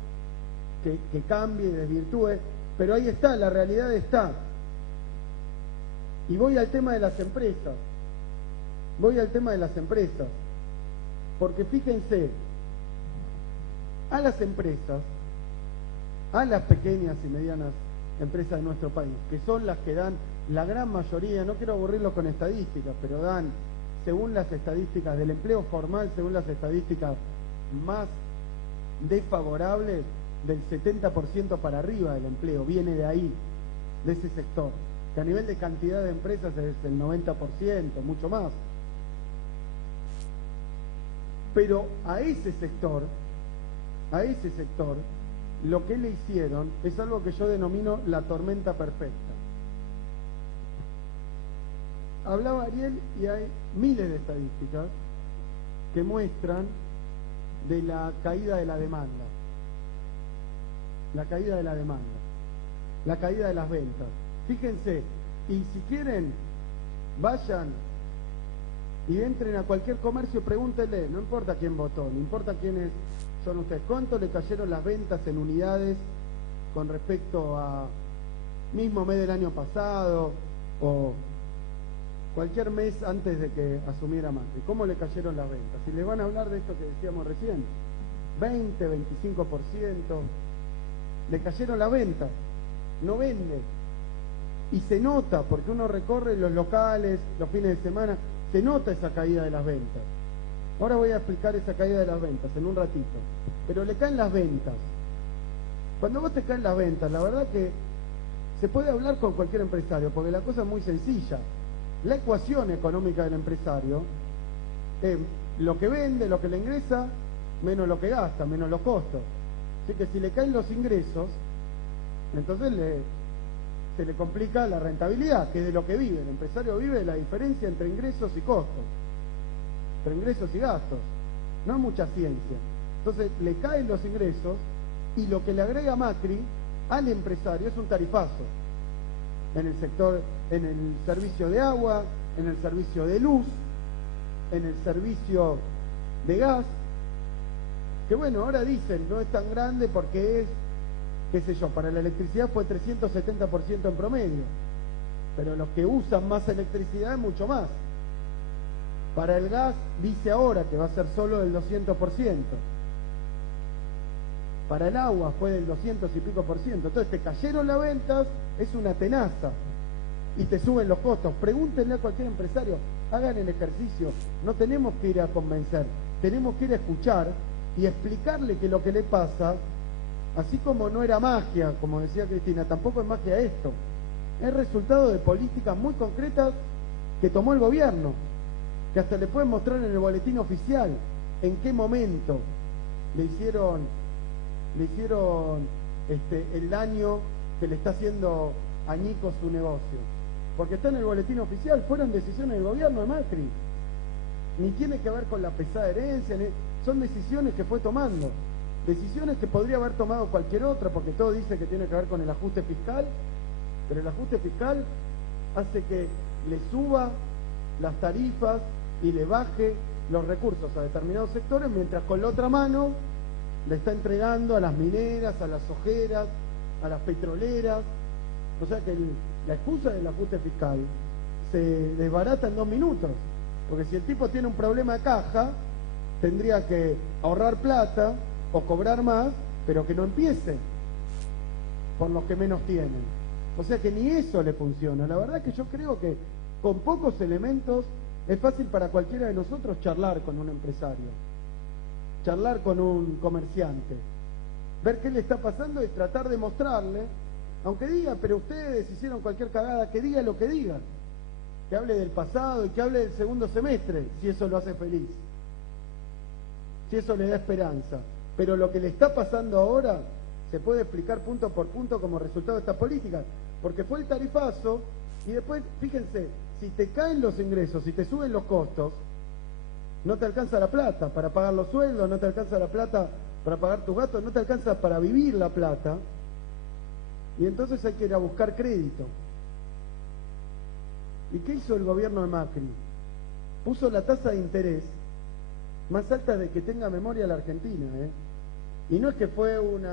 que cambie y desvirtúe. Pero ahí está, la realidad está. Y voy al tema de las empresas. Porque fíjense, a las empresas, a las pequeñas y medianas empresas de nuestro país, que son las que dan la gran mayoría, no quiero aburrirlos con estadísticas, pero dan, según las estadísticas del empleo formal, según las estadísticas más desfavorables, del 70% para arriba del empleo, viene de ahí, de ese sector, que a nivel de cantidad de empresas es el 90%, mucho más. Pero a ese sector, lo que le hicieron es algo que yo denomino la tormenta perfecta. Hablaba Ariel y hay miles de estadísticas que muestran de la caída de la demanda. La caída de las ventas. Fíjense, y si quieren, vayan y entren a cualquier comercio, pregúntenle, no importa quién votó, no importa quiénes son ustedes, ¿cuánto le cayeron las ventas en unidades con respecto a mismo mes del año pasado o cualquier mes antes de que asumiera Macri? ¿Cómo le cayeron las ventas? Y les van a hablar de esto que decíamos recién, 20, 25%, le cayeron las ventas, no vende. Y se nota, porque uno recorre los locales, los fines de semana, se nota esa caída de las ventas. Ahora voy a explicar esa caída de las ventas en un ratito. Pero le caen las ventas. Cuando vos te caen las ventas, la verdad que se puede hablar con cualquier empresario, porque la cosa es muy sencilla. La ecuación económica del empresario es lo que vende, lo que le ingresa, menos lo que gasta, menos los costos. Así que si le caen los ingresos, entonces se le complica la rentabilidad, que es de lo que vive. El empresario vive de la diferencia entre ingresos y costos, entre ingresos y gastos. No es mucha ciencia. Entonces le caen los ingresos y lo que le agrega Macri al empresario es un tarifazo en el sector, en el servicio de agua, en el servicio de luz, en el servicio de gas, que bueno, ahora dicen no es tan grande porque es, qué sé yo, para la electricidad fue 370% en promedio, pero los que usan más electricidad es mucho más. Para el gas dice ahora que va a ser solo del 200%. Para el agua fue del 200 y pico %. Entonces te cayeron las ventas, es una tenaza. Y te suben los costos. Pregúntenle a cualquier empresario, hagan el ejercicio. No tenemos que ir a convencer, tenemos que ir a escuchar y explicarle que lo que le pasa, así como no era magia, como decía Cristina, tampoco es magia esto. Es resultado de políticas muy concretas que tomó el gobierno, que hasta le pueden mostrar en el boletín oficial en qué momento le hicieron el daño que le está haciendo añicos su negocio. Porque está en el boletín oficial, fueron decisiones del gobierno de Macri. Ni tiene que ver con la pesada herencia, son decisiones que fue tomando. Decisiones que podría haber tomado cualquier otra, porque todo dice que tiene que ver con el ajuste fiscal, pero el ajuste fiscal hace que le suba las tarifas y le baje los recursos a determinados sectores, mientras con la otra mano le está entregando a las mineras, a las sojeras, a las petroleras. O sea que la excusa del ajuste fiscal se desbarata en 2 minutos, porque si el tipo tiene un problema de caja, tendría que ahorrar plata o cobrar más, pero que no empiece por los que menos tienen. O sea que ni eso le funciona. La verdad que yo creo que con pocos elementos es fácil para cualquiera de nosotros charlar con un empresario, charlar con un comerciante, ver qué le está pasando y tratar de mostrarle, aunque diga, pero ustedes hicieron cualquier cagada, que diga lo que diga, que hable del pasado y que hable del segundo semestre, si eso lo hace feliz, si eso le da esperanza. Pero lo que le está pasando ahora se puede explicar punto por punto como resultado de esta política, porque fue el tarifazo y después, fíjense, si te caen los ingresos, si te suben los costos, no te alcanza la plata para pagar los sueldos, no te alcanza la plata para pagar tus gastos, no te alcanza para vivir la plata, y entonces hay que ir a buscar crédito. ¿Y qué hizo el gobierno de Macri? Puso la tasa de interés más alta de que tenga memoria la Argentina, y no es que fue un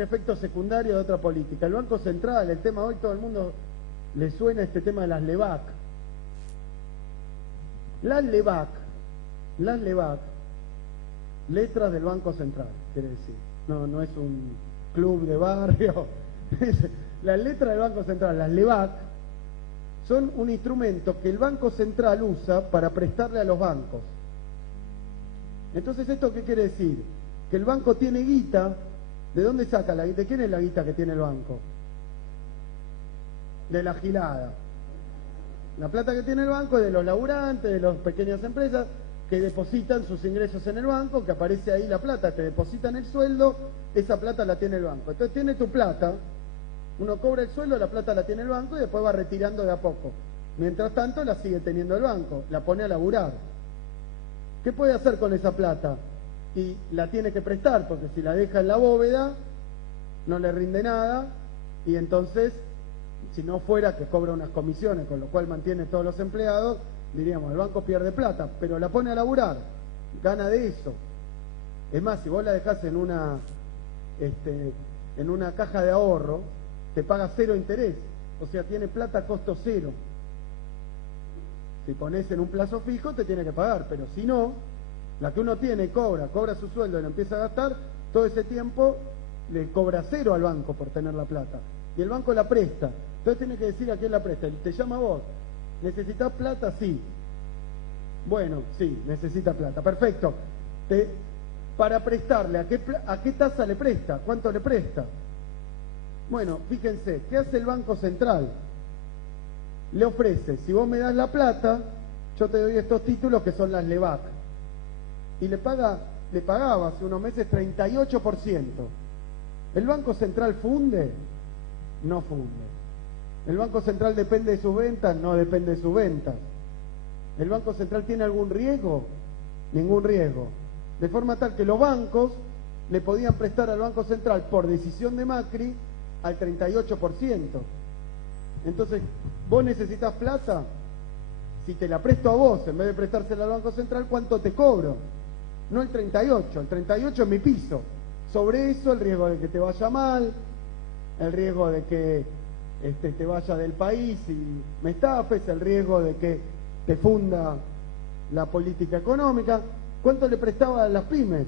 efecto secundario de otra política. El Banco Central, el tema hoy, todo el mundo le suena este tema de las LEVAC. Las LEVAC, letras del Banco Central, quiere decir. No es un club de barrio. Las letras del Banco Central, las LEVAC, son un instrumento que el Banco Central usa para prestarle a los bancos. Entonces, ¿esto qué quiere decir? Que el banco tiene guita. ¿De dónde saca la guita? ¿De quién es la guita que tiene el banco? De la gilada. La plata que tiene el banco es de los laburantes, de las pequeñas empresas que depositan sus ingresos en el banco, que aparece ahí la plata, te depositan el sueldo, esa plata la tiene el banco. Entonces tiene tu plata, uno cobra el sueldo, la plata la tiene el banco y después va retirando de a poco. Mientras tanto la sigue teniendo el banco, la pone a laburar. ¿Qué puede hacer con esa plata? Y la tiene que prestar, porque si la deja en la bóveda no le rinde nada, y entonces, si no fuera que cobra unas comisiones, con lo cual mantiene todos los empleados, diríamos, el banco pierde plata, pero la pone a laburar, gana de eso. Es más, si vos la dejás en una caja de ahorro, te paga 0 interés, o sea, tiene plata a costo 0. Si pones en un plazo fijo, te tiene que pagar, pero si no, la que uno tiene cobra su sueldo y lo empieza a gastar, todo ese tiempo le cobra 0 al banco por tener la plata. Y el banco la presta. Entonces tiene que decir a quién la presta. Te llama a vos. ¿Necesitas plata? Sí. Bueno, sí, necesita plata. Perfecto. Para prestarle, ¿a qué tasa le presta? ¿Cuánto le presta? Bueno, fíjense, ¿qué hace el Banco Central? Le ofrece, si vos me das la plata, yo te doy estos títulos que son las LEVAC. Y le pagaba hace unos meses 38%. El Banco Central funde no funde. ¿El Banco Central depende de sus ventas? No depende de sus ventas. ¿El Banco Central tiene algún riesgo? Ningún riesgo. De forma tal que los bancos le podían prestar al Banco Central por decisión de Macri al 38%. Entonces, vos necesitas plata, si te la presto a vos, en vez de prestársela al Banco Central, ¿cuánto te cobro? No el 38, el 38 es mi piso. Sobre eso el riesgo de que te vaya mal, el riesgo de que te vaya del país y me estafes, el riesgo de que te funda la política económica. ¿Cuánto le prestaba a las pymes?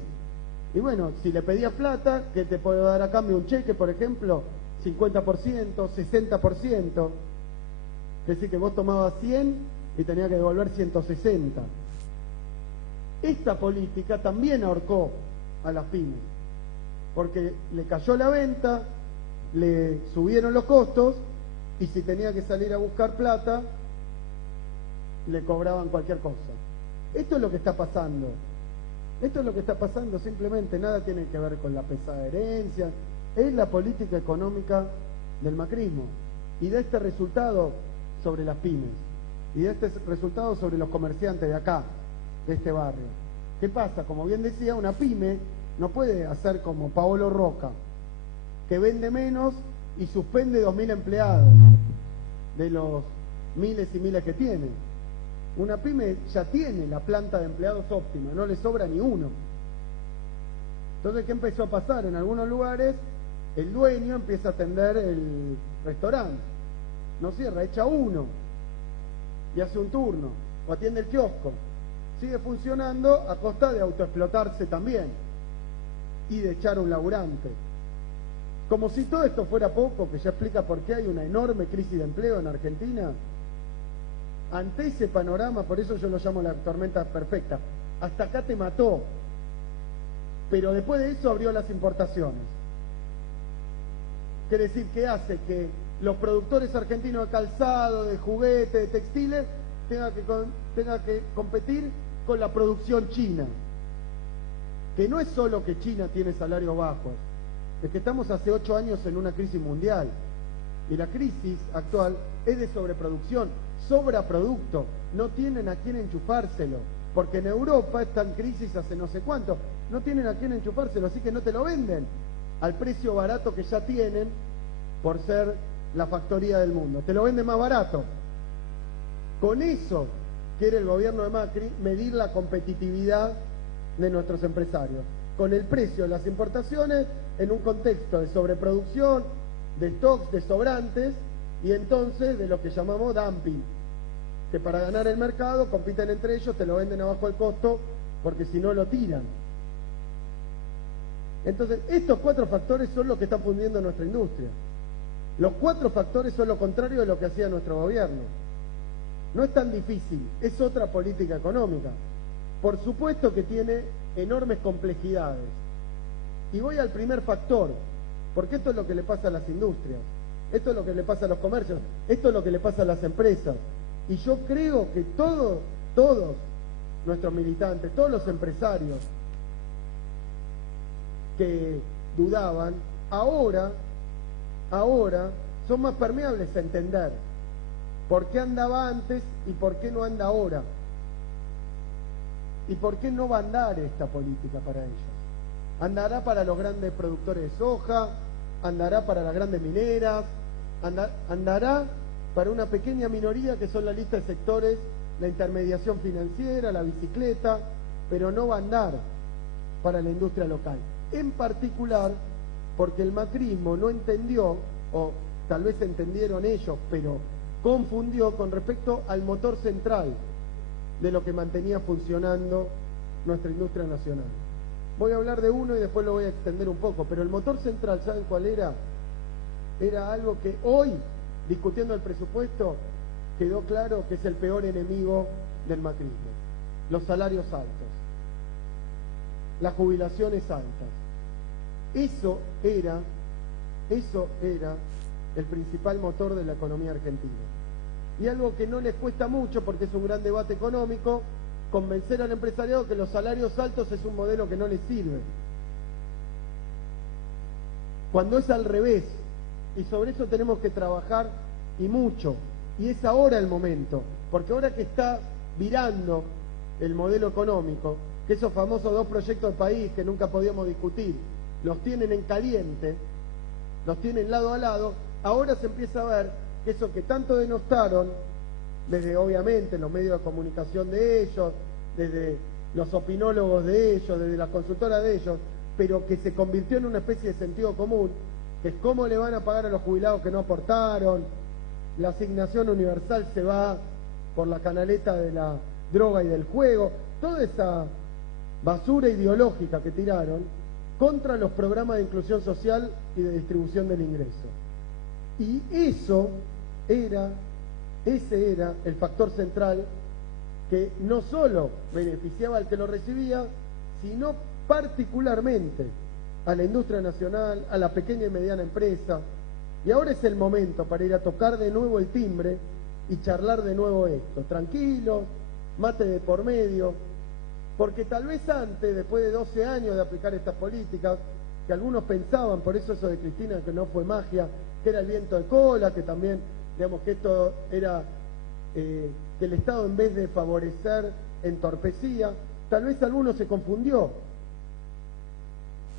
Y bueno, si le pedías plata, ¿qué te puedo dar a cambio? Un cheque, por ejemplo, 50%, 60%. Es decir, que vos tomabas 100 y tenías que devolver 160. Esta política también ahorcó a las pymes, porque le cayó la venta, le subieron los costos, y si tenía que salir a buscar plata, le cobraban cualquier cosa. Esto es lo que está pasando. Esto es lo que está pasando, simplemente nada tiene que ver con la pesada herencia, es la política económica del macrismo, y de este resultado sobre las pymes, y de este resultado sobre los comerciantes de acá, de este barrio. ¿Qué pasa? Como bien decía, una pyme no puede hacer como Paolo Roca, que vende menos y suspende 2.000 empleados de los miles y miles que tiene. Una pyme ya tiene la planta de empleados óptima, no le sobra ni uno. Entonces, ¿qué empezó a pasar? En algunos lugares el dueño empieza a atender el restaurante, no cierra, echa uno y hace un turno, o atiende el kiosco. Sigue funcionando a costa de autoexplotarse también y de echar un laburante. Como si todo esto fuera poco, que ya explica por qué hay una enorme crisis de empleo en Argentina. Ante ese panorama, por eso yo lo llamo la tormenta perfecta, hasta acá te mató, pero después de eso abrió las importaciones. Quiere decir que hace que los productores argentinos de calzado, de juguetes, de textiles, tengan que competir con la producción china. Que no es solo que China tiene salarios bajos, es que estamos hace 8 años en una crisis mundial, y la crisis actual es de sobreproducción, sobra producto, no tienen a quién enchufárselo, porque en Europa está en crisis hace no sé cuánto, no tienen a quién enchufárselo, así que no te lo venden al precio barato que ya tienen por ser la factoría del mundo, te lo venden más barato. Con eso quiere el gobierno de Macri medir la competitividad de nuestros empresarios, con el precio de las importaciones en un contexto de sobreproducción, de stocks, de sobrantes, y entonces de lo que llamamos dumping, que para ganar el mercado compiten entre ellos, te lo venden abajo del costo, porque si no lo tiran. Entonces, estos 4 factores son los que están fundiendo nuestra industria. Los 4 factores son lo contrario de lo que hacía nuestro gobierno. No es tan difícil, es otra política económica. Por supuesto que tiene enormes complejidades. Y voy al primer factor, porque esto es lo que le pasa a las industrias, esto es lo que le pasa a los comercios, esto es lo que le pasa a las empresas. Y yo creo que todos nuestros militantes, todos los empresarios que dudaban, ahora son más permeables a entender por qué andaba antes y por qué no anda ahora. ¿Y por qué no va a andar esta política para ellos? Andará para los grandes productores de soja, andará para las grandes mineras, andará para una pequeña minoría que son la lista de sectores, la intermediación financiera, la bicicleta, pero no va a andar para la industria local. En particular, porque el macrismo no entendió, o tal vez entendieron ellos, pero confundió con respecto al motor central de lo que mantenía funcionando nuestra industria nacional. Voy a hablar de uno y después lo voy a extender un poco, pero el motor central, ¿saben cuál era? Era algo que hoy, discutiendo el presupuesto, quedó claro que es el peor enemigo del macrismo: los salarios altos, las jubilaciones altas. Eso era el principal motor de la economía argentina. Y algo que no les cuesta mucho, porque es un gran debate económico, convencer al empresariado que los salarios altos es un modelo que no les sirve. Cuando es al revés, Y sobre eso tenemos que trabajar y mucho. Y es ahora el momento, porque ahora que está virando el modelo económico, que esos famosos 2 proyectos de país que nunca podíamos discutir, los tienen en caliente, los tienen lado a lado, ahora se empieza a ver que eso que tanto denostaron, desde obviamente los medios de comunicación de ellos, desde los opinólogos de ellos, desde las consultoras de ellos, pero que se convirtió en una especie de sentido común, que es cómo le van a pagar a los jubilados que no aportaron, la asignación universal se va por la canaleta de la droga y del juego, toda esa basura ideológica que tiraron contra los programas de inclusión social y de distribución del ingreso. Y ese era el factor central que no solo beneficiaba al que lo recibía, sino particularmente a la industria nacional, a la pequeña y mediana empresa. Y ahora es el momento para ir a tocar de nuevo el timbre y charlar de nuevo esto, tranquilos, mate de por medio, porque tal vez antes, después de 12 años de aplicar estas políticas, que algunos pensaban, por eso eso de Cristina, que no fue magia, que era el viento de cola, que también, digamos, que esto era, que el Estado en vez de favorecer, entorpecía, tal vez alguno se confundió.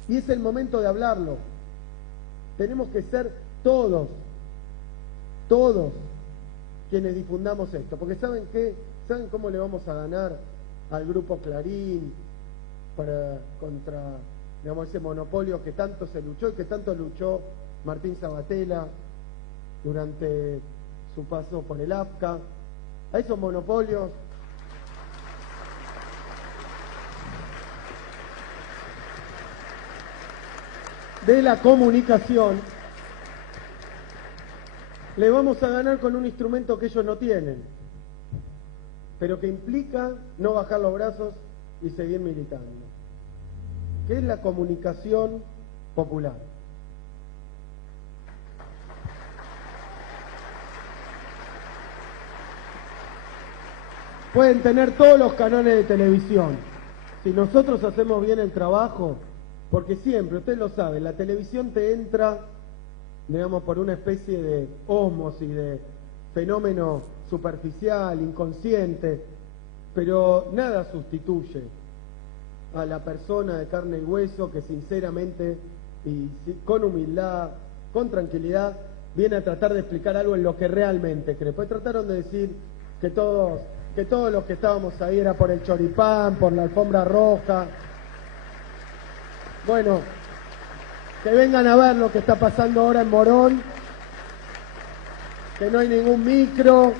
Y es el momento de hablarlo. Tenemos que ser todos quienes difundamos esto, porque ¿saben qué? ¿Saben cómo le vamos a ganar al grupo Clarín contra, digamos, ese monopolio que tanto se luchó y que tanto luchó Martín Sabatella durante su paso por el APCA? A esos monopolios de la comunicación le vamos a ganar con un instrumento que ellos no tienen, pero que implica no bajar los brazos y seguir militando, que es la comunicación popular. Pueden tener todos los canales de televisión. Si nosotros hacemos bien el trabajo, porque siempre, usted lo sabe, la televisión te entra, digamos, por una especie de osmosis, de fenómeno superficial, inconsciente, pero nada sustituye a la persona de carne y hueso que sinceramente y con humildad, con tranquilidad, viene a tratar de explicar algo en lo que realmente cree. Pues trataron de decir que todos los que estábamos ahí era por el choripán, por la alfombra roja. Bueno, que vengan a ver lo que está pasando ahora en Morón, que no hay ningún micro,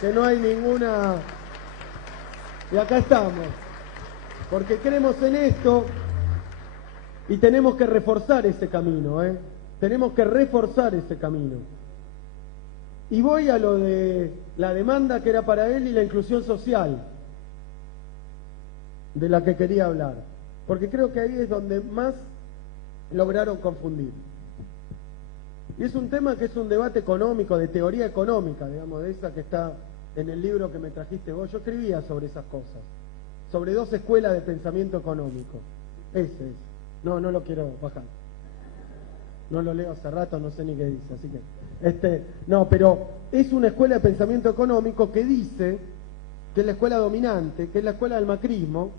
que no hay ninguna... Y acá estamos, porque creemos en esto y tenemos que reforzar ese camino, tenemos que reforzar ese camino. Y voy a lo de la demanda que era para él y la inclusión social, de la que quería hablar, porque creo que ahí es donde más lograron confundir. Y es un tema que es un debate económico, de teoría económica, digamos, de esa que está en el libro que me trajiste vos. Yo escribía sobre esas cosas, sobre 2 escuelas de pensamiento económico. Ese es. No lo quiero bajar. No lo leo hace rato, no sé ni qué dice, así que... no, pero es una escuela de pensamiento económico que dice que es la escuela dominante, que es la escuela del macrismo,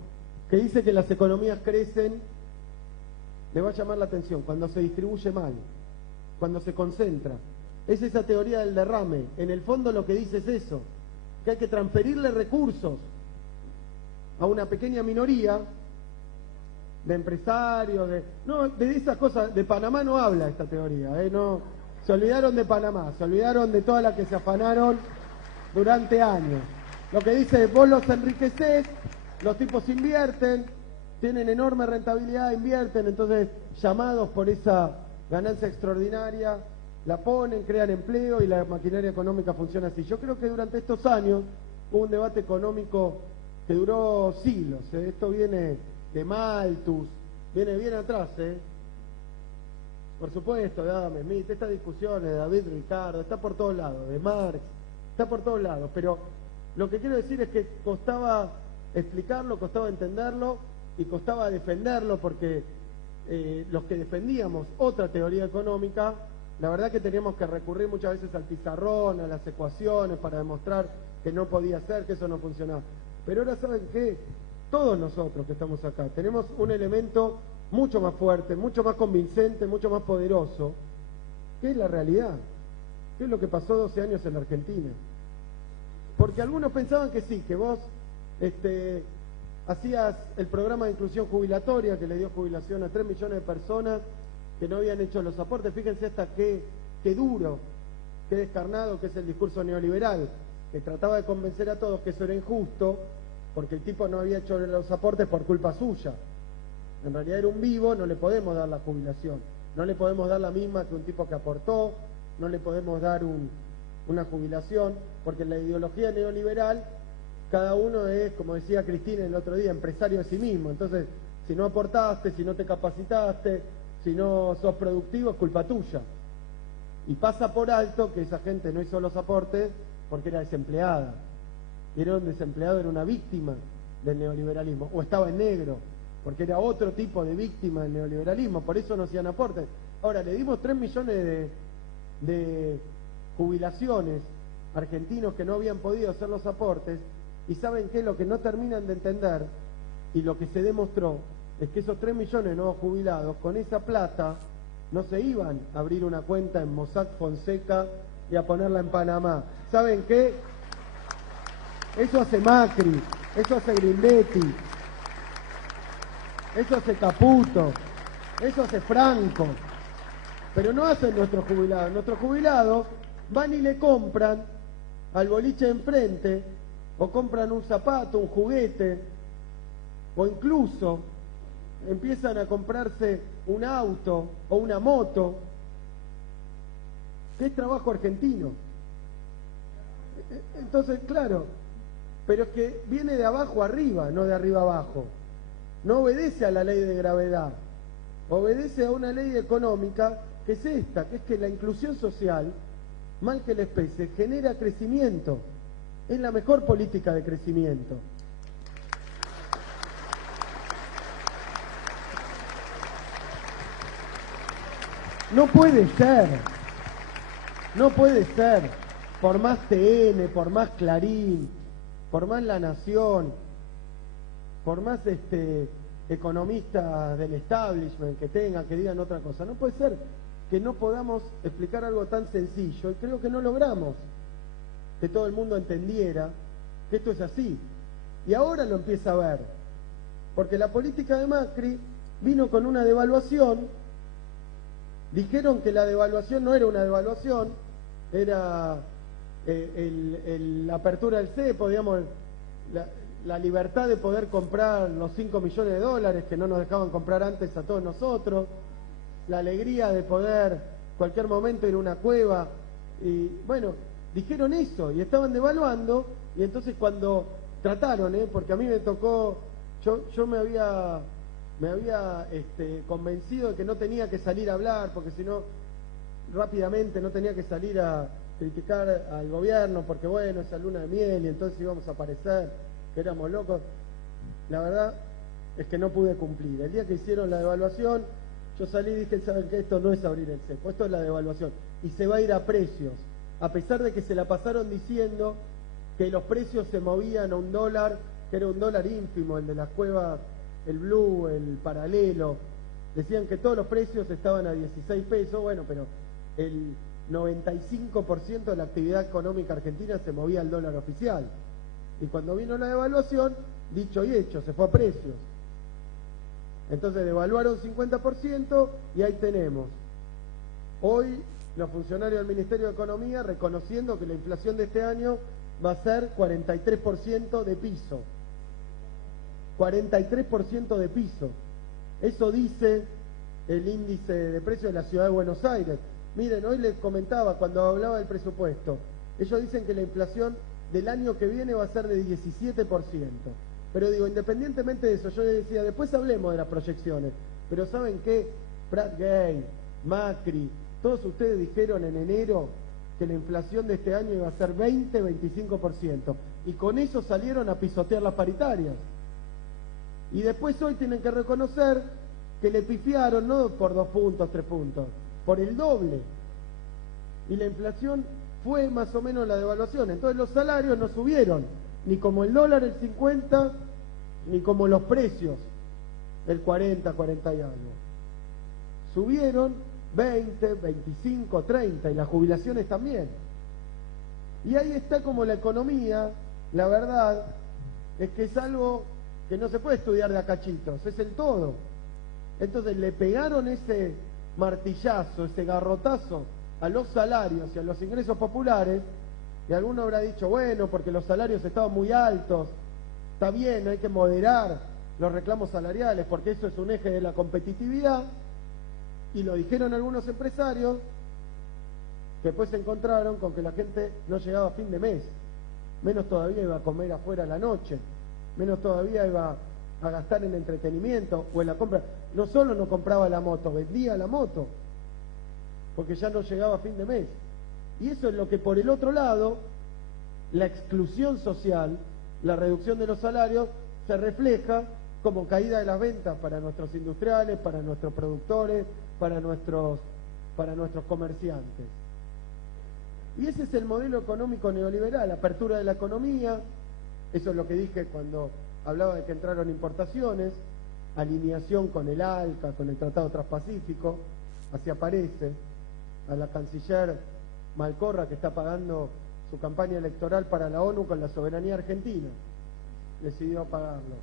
que dice que las economías crecen, le va a llamar la atención, cuando se distribuye mal, cuando se concentra. Es esa teoría del derrame. En el fondo lo que dice es eso, que hay que transferirle recursos a una pequeña minoría de empresarios, de esas cosas. De Panamá no habla esta teoría, no, se olvidaron de Panamá, se olvidaron de todas las que se afanaron durante años. Lo que dice es, vos los enriquecés, los tipos invierten, tienen enorme rentabilidad, invierten, entonces llamados por esa ganancia extraordinaria, la ponen, crean empleo y la maquinaria económica funciona así. Yo creo que durante estos años hubo un debate económico que duró siglos, esto viene de Malthus, viene bien atrás, por supuesto, de Adam Smith, estas discusiones de David Ricardo, está por todos lados, de Marx, está por todos lados, pero lo que quiero decir es que costaba explicarlo, costaba entenderlo y costaba defenderlo, porque los que defendíamos otra teoría económica la verdad que teníamos que recurrir muchas veces al pizarrón, a las ecuaciones, para demostrar que no podía ser, que eso no funcionaba. Pero ahora, ¿saben qué? Todos nosotros que estamos acá tenemos un elemento mucho más fuerte, mucho más convincente, mucho más poderoso, que es la realidad, que es lo que pasó 12 años en la Argentina. Porque algunos pensaban que sí, que vos hacías el programa de inclusión jubilatoria que le dio jubilación a 3 millones de personas que no habían hecho los aportes. Fíjense hasta qué duro, qué descarnado que es el discurso neoliberal, que trataba de convencer a todos que eso era injusto, porque el tipo no había hecho los aportes por culpa suya. En realidad era un vivo, no le podemos dar la jubilación, no le podemos dar la misma que un tipo que aportó, no le podemos dar una jubilación, porque en la ideología neoliberal cada uno es, como decía Cristina el otro día, empresario de sí mismo. Entonces, si no aportaste, si no te capacitaste, si no sos productivo, es culpa tuya. Y pasa por alto que esa gente no hizo los aportes porque era desempleada. Y era un desempleado, era una víctima del neoliberalismo, o estaba en negro, porque era otro tipo de víctima del neoliberalismo, por eso no hacían aportes. Ahora, le dimos 3 millones de jubilaciones argentinos que no habían podido hacer los aportes, y ¿saben qué? Lo que no terminan de entender, y lo que se demostró, es que esos 3 millones de nuevos jubilados, con esa plata, no se iban a abrir una cuenta en Mossack Fonseca y a ponerla en Panamá. ¿Saben qué? Eso hace Macri, eso hace Grindetti, eso hace Caputo, eso hace Franco, pero no hacen nuestros jubilados. Nuestros jubilados van y le compran al boliche enfrente, o compran un zapato, un juguete, o incluso empiezan a comprarse un auto o una moto, que es trabajo argentino. Entonces, claro, pero es que viene de abajo arriba, no de arriba abajo. No obedece a la ley de gravedad, obedece a una ley económica que es esta, que es que la inclusión social, mal que les pese, genera crecimiento. Es la mejor política de crecimiento. No puede ser, no puede ser, por más TN, por más Clarín, por más La Nación, por más economistas del establishment que tengan, que digan otra cosa, no puede ser que no podamos explicar algo tan sencillo, y creo que no logramos que todo el mundo entendiera que esto es así. Y ahora lo empieza a ver, porque la política de Macri vino con una devaluación. Dijeron que la devaluación no era una devaluación, era la apertura del cepo, digamos, la libertad de poder comprar los 5 millones de dólares que no nos dejaban comprar antes a todos nosotros, la alegría de poder cualquier momento ir a una cueva. Y bueno, dijeron eso y estaban devaluando, y entonces cuando trataron, porque a mí me tocó, yo me había convencido de que no tenía que salir a hablar, porque si no, rápidamente no tenía que salir a criticar al gobierno, porque bueno, esa luna de miel, y entonces íbamos a parecer que éramos locos. La verdad es que no pude cumplir. El día que hicieron la devaluación, yo salí y dije, ¿saben qué? Esto no es abrir el cepo, esto es la devaluación, y se va a ir a precios, a pesar de que se la pasaron diciendo que los precios se movían a $1, que era $1 ínfimo, el de las cuevas, el Blue, el Paralelo, decían que todos los precios estaban a 16 pesos, bueno, pero el 95% de la actividad económica argentina se movía al dólar oficial. Y cuando vino la devaluación, dicho y hecho, se fue a precios. Entonces devaluaron 50% y ahí tenemos. Hoy los funcionarios del Ministerio de Economía reconociendo que la inflación de este año va a ser 43% de piso. 43% de piso. Eso dice el índice de precios de la ciudad de Buenos Aires. Miren, hoy les comentaba cuando hablaba del presupuesto, ellos dicen que la inflación del año que viene va a ser de 17%. Pero digo, independientemente de eso, yo les decía, después hablemos de las proyecciones. Pero ¿saben qué? Prat Gay, Macri, todos ustedes dijeron en enero que la inflación de este año iba a ser 20-25%. Y con eso salieron a pisotear las paritarias. Y después hoy tienen que reconocer que le pifiaron, no por 2 puntos, 3 puntos, por el doble. y la inflación fue más o menos la devaluación. Entonces los salarios no subieron, ni como el dólar el 50, ni como los precios el 40, 40 y algo. Subieron 20, 25, 30 y las jubilaciones también. Y ahí está como la economía, la verdad es que es algo que no se puede estudiar de a cachitos, es el todo. Entonces le pegaron ese martillazo, ese garrotazo a los salarios y a los ingresos populares, y alguno habrá dicho, bueno, porque los salarios estaban muy altos, está bien, hay que moderar los reclamos salariales, porque eso es un eje de la competitividad, y lo dijeron algunos empresarios, que después se encontraron con que la gente no llegaba a fin de mes, menos todavía iba a comer afuera a la noche, menos todavía iba a gastar en entretenimiento o en la compra. No solo no compraba la moto, vendía la moto, porque ya no llegaba a fin de mes. Y eso es lo que por el otro lado, la exclusión social, la reducción de los salarios, se refleja como caída de las ventas para nuestros industriales, para nuestros productores, para nuestros comerciantes. Y ese es el modelo económico neoliberal, apertura de la economía, eso es lo que dije cuando hablaba de que entraron importaciones, alineación con el ALCA, con el Tratado Transpacífico, así aparece, a la canciller Malcorra que está pagando su campaña electoral para la ONU con la soberanía argentina, decidió pagarlo.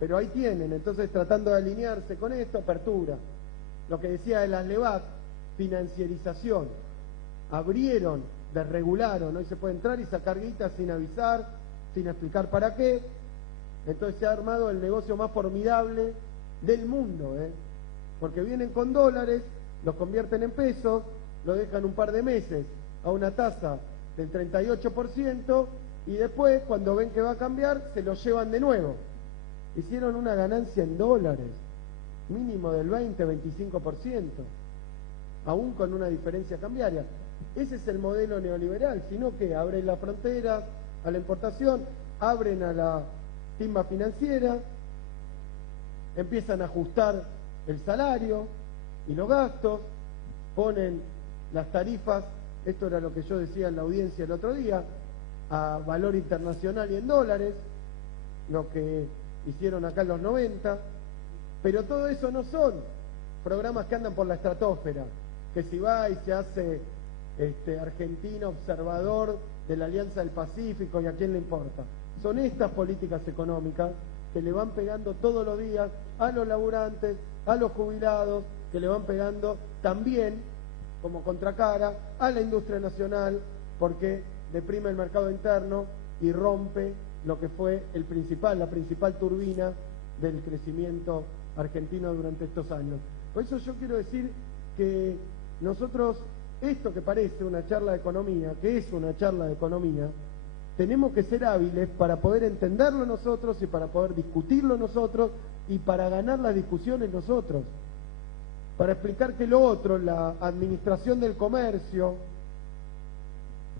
Pero ahí tienen, entonces tratando de alinearse con esto, apertura. Lo que decía de las LEVAC, financiarización. Abrieron, desregularon, hoy se puede entrar y sacar guita sin avisar, sin explicar para qué. Entonces se ha armado el negocio más formidable del mundo, porque vienen con dólares, los convierten en pesos, lo dejan un par de meses a una tasa del 38% y después, cuando ven que va a cambiar, se lo llevan de nuevo. Hicieron una ganancia en dólares, mínimo del 20-25%, aún con una diferencia cambiaria. Ese es el modelo neoliberal, sino que abren la frontera a la importación, abren a la timba financiera, empiezan a ajustar el salario y los gastos, ponen las tarifas, esto era lo que yo decía en la audiencia el otro día, a valor internacional y en dólares, lo que hicieron acá en los 90, pero todo eso no son programas que andan por la estratosfera, que si va y se hace Argentina observador de la Alianza del Pacífico y a quién le importa. Son estas políticas económicas que le van pegando todos los días a los laburantes, a los jubilados, que le van pegando también como contracara a la industria nacional, porque deprime el mercado interno y rompe lo que fue la principal turbina del crecimiento argentino durante estos años. Por eso yo quiero decir que nosotros, esto que parece una charla de economía, que es una charla de economía, tenemos que ser hábiles para poder entenderlo nosotros y para poder discutirlo nosotros y para ganar las discusiones nosotros. Para explicar que lo otro, la administración del comercio,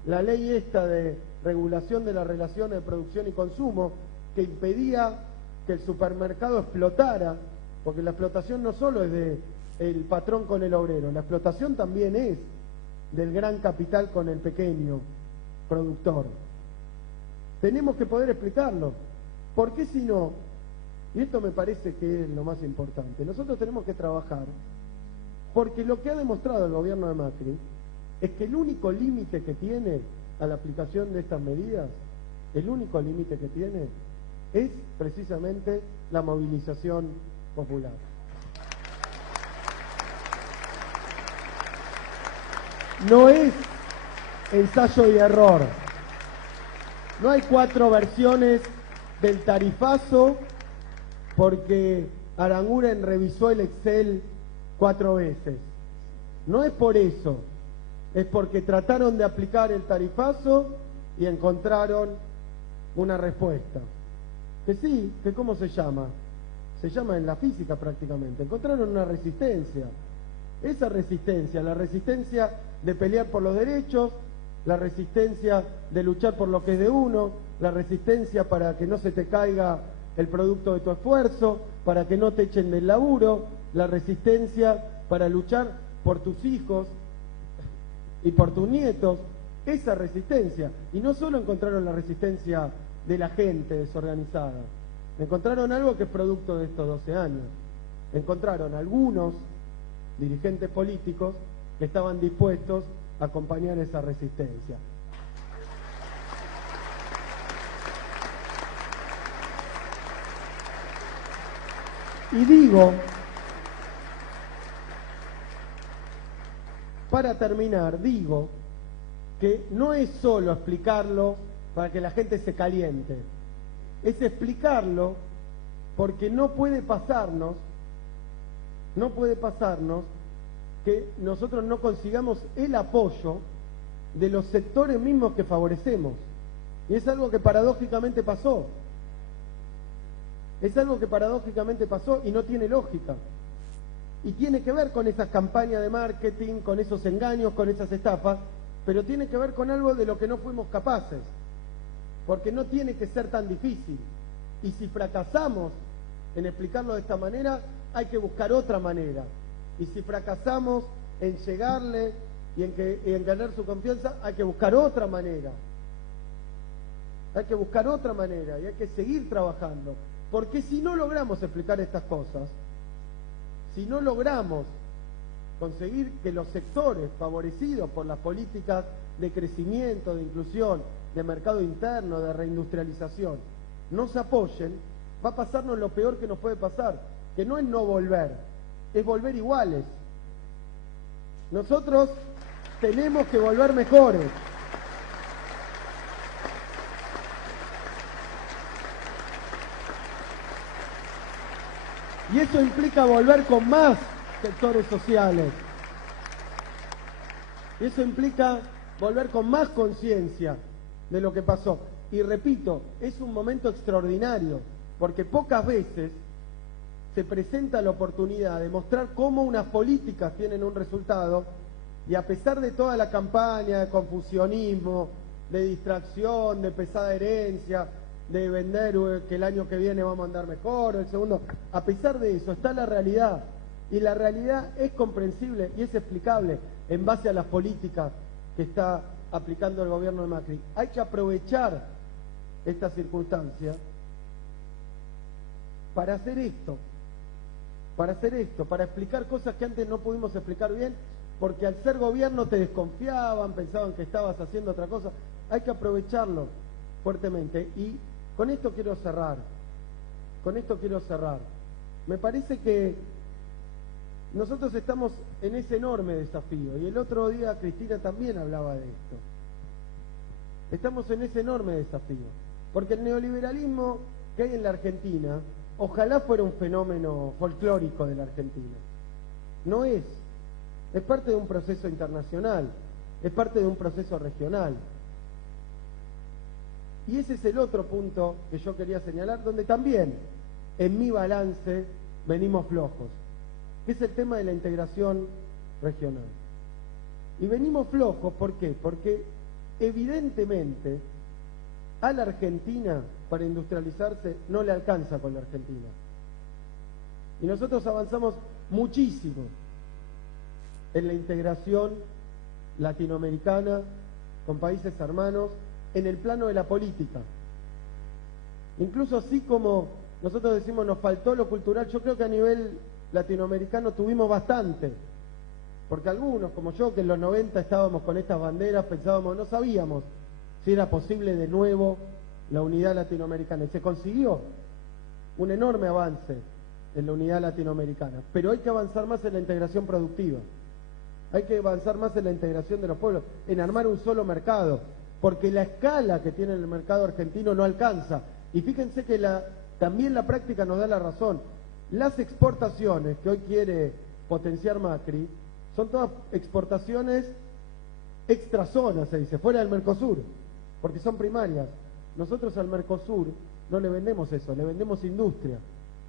la ley esta de regulación de las relaciones de producción y consumo, que impedía que el supermercado explotara, porque la explotación no solo es del patrón con el obrero, la explotación también es del gran capital con el pequeño productor. Tenemos que poder explicarlo, porque si no, y esto me parece que es lo más importante, nosotros tenemos que trabajar, porque lo que ha demostrado el gobierno de Macri es que el único límite que tiene a la aplicación de estas medidas, el único límite que tiene es precisamente la movilización popular. No es ensayo y error. No hay 4 versiones del tarifazo porque Aranguren revisó el Excel 4 veces. No es por eso. Es porque trataron de aplicar el tarifazo y encontraron una respuesta. Que sí, que ¿cómo se llama? Se llama en la física prácticamente. Encontraron una resistencia. Esa resistencia, la resistencia de pelear por los derechos, la resistencia de luchar por lo que es de uno, la resistencia para que no se te caiga el producto de tu esfuerzo, para que no te echen del laburo, la resistencia para luchar por tus hijos y por tus nietos esa resistencia. Y no solo encontraron la resistencia de la gente desorganizada, encontraron algo que es producto de estos 12 años. Encontraron algunos dirigentes políticos que estaban dispuestos a acompañar esa resistencia. Y digo, para terminar, digo que no es solo explicarlo para que la gente se caliente, es explicarlo porque no puede pasarnos que nosotros no consigamos el apoyo de los sectores mismos que favorecemos. Y es algo que paradójicamente pasó. Es algo que paradójicamente pasó y no tiene lógica. Y tiene que ver con esas campañas de marketing, con esos engaños, con esas estafas, pero tiene que ver con algo de lo que no fuimos capaces. Porque no tiene que ser tan difícil. Y si fracasamos en explicarlo de esta manera, hay que buscar otra manera. Y si fracasamos en llegarle y en ganar su confianza, hay que buscar otra manera. Hay que buscar otra manera y hay que seguir trabajando. Porque si no logramos explicar estas cosas, si no logramos conseguir que los sectores favorecidos por las políticas de crecimiento, de inclusión, de mercado interno, de reindustrialización, nos apoyen, va a pasarnos lo peor que nos puede pasar, que no es no volver, es volver iguales. Nosotros tenemos que volver mejores. Y eso implica volver con más sectores sociales. Y eso implica volver con más conciencia de lo que pasó. Y repito, es un momento extraordinario, porque pocas veces se presenta la oportunidad de mostrar cómo unas políticas tienen un resultado, y a pesar de toda la campaña de confusionismo, de distracción, de pesada herencia, de vender que el año que viene vamos a andar mejor, el segundo, a pesar de eso está la realidad, y la realidad es comprensible y es explicable en base a las políticas que está aplicando el gobierno de Macri. Hay que aprovechar esta circunstancia para hacer esto, para explicar cosas que antes no pudimos explicar bien, porque al ser gobierno te desconfiaban, pensaban que estabas haciendo otra cosa. Hay que aprovecharlo fuertemente. Y con esto quiero cerrar. Me parece que nosotros estamos en ese enorme desafío, y el otro día Cristina también hablaba de esto. Estamos en ese enorme desafío, porque el neoliberalismo que hay en la Argentina, ojalá fuera un fenómeno folclórico de la Argentina. No es. Es parte de un proceso internacional, es parte de un proceso regional. Y ese es el otro punto que yo quería señalar, donde también, en mi balance, venimos flojos, que es el tema de la integración regional. Y venimos flojos, ¿por qué? Porque evidentemente a la Argentina, para industrializarse, no le alcanza con la Argentina. Y nosotros avanzamos muchísimo en la integración latinoamericana con países hermanos, en el plano de la política. Incluso así como nosotros decimos nos faltó lo cultural, yo creo que a nivel latinoamericano tuvimos bastante, porque algunos, como yo, que en los 90 estábamos con estas banderas, pensábamos, no sabíamos si era posible de nuevo la unidad latinoamericana, y se consiguió un enorme avance en la unidad latinoamericana, pero hay que avanzar más en la integración productiva, hay que avanzar más en la integración de los pueblos, en armar un solo mercado, porque la escala que tiene el mercado argentino no alcanza. Y fíjense que también la práctica nos da la razón. Las exportaciones que hoy quiere potenciar Macri son todas exportaciones extrazonas, se dice, fuera del Mercosur, porque son primarias. Nosotros al Mercosur no le vendemos eso, le vendemos industria,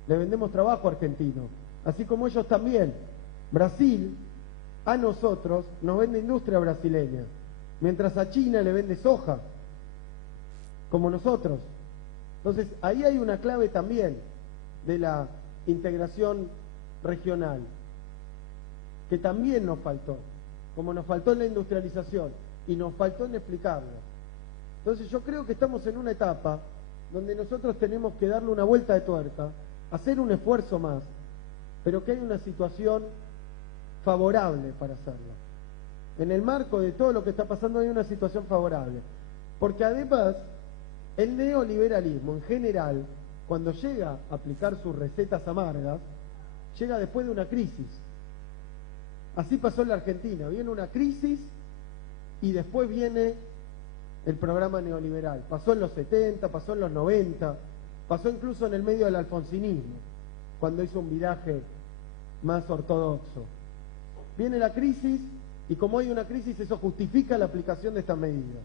le vendemos trabajo argentino, así como ellos también. Brasil a nosotros nos vende industria brasileña, mientras a China le vende soja, como nosotros. Entonces, ahí hay una clave también de la integración regional, que también nos faltó. como nos faltó en la industrialización y nos faltó en explicarlo. Entonces yo creo que estamos en una etapa donde nosotros tenemos que darle una vuelta de tuerca, hacer un esfuerzo más, pero que hay una situación favorable para hacerlo. En el marco de todo lo que está pasando hay una situación favorable, porque además el neoliberalismo en general, cuando llega a aplicar sus recetas amargas, llega después de una crisis. Así pasó en la Argentina, viene una crisis y después viene el programa neoliberal. Pasó en los 70, pasó en los 90, pasó incluso en el medio del alfonsinismo, cuando hizo un viraje más ortodoxo. Viene la crisis y como hay una crisis eso justifica la aplicación de estas medidas.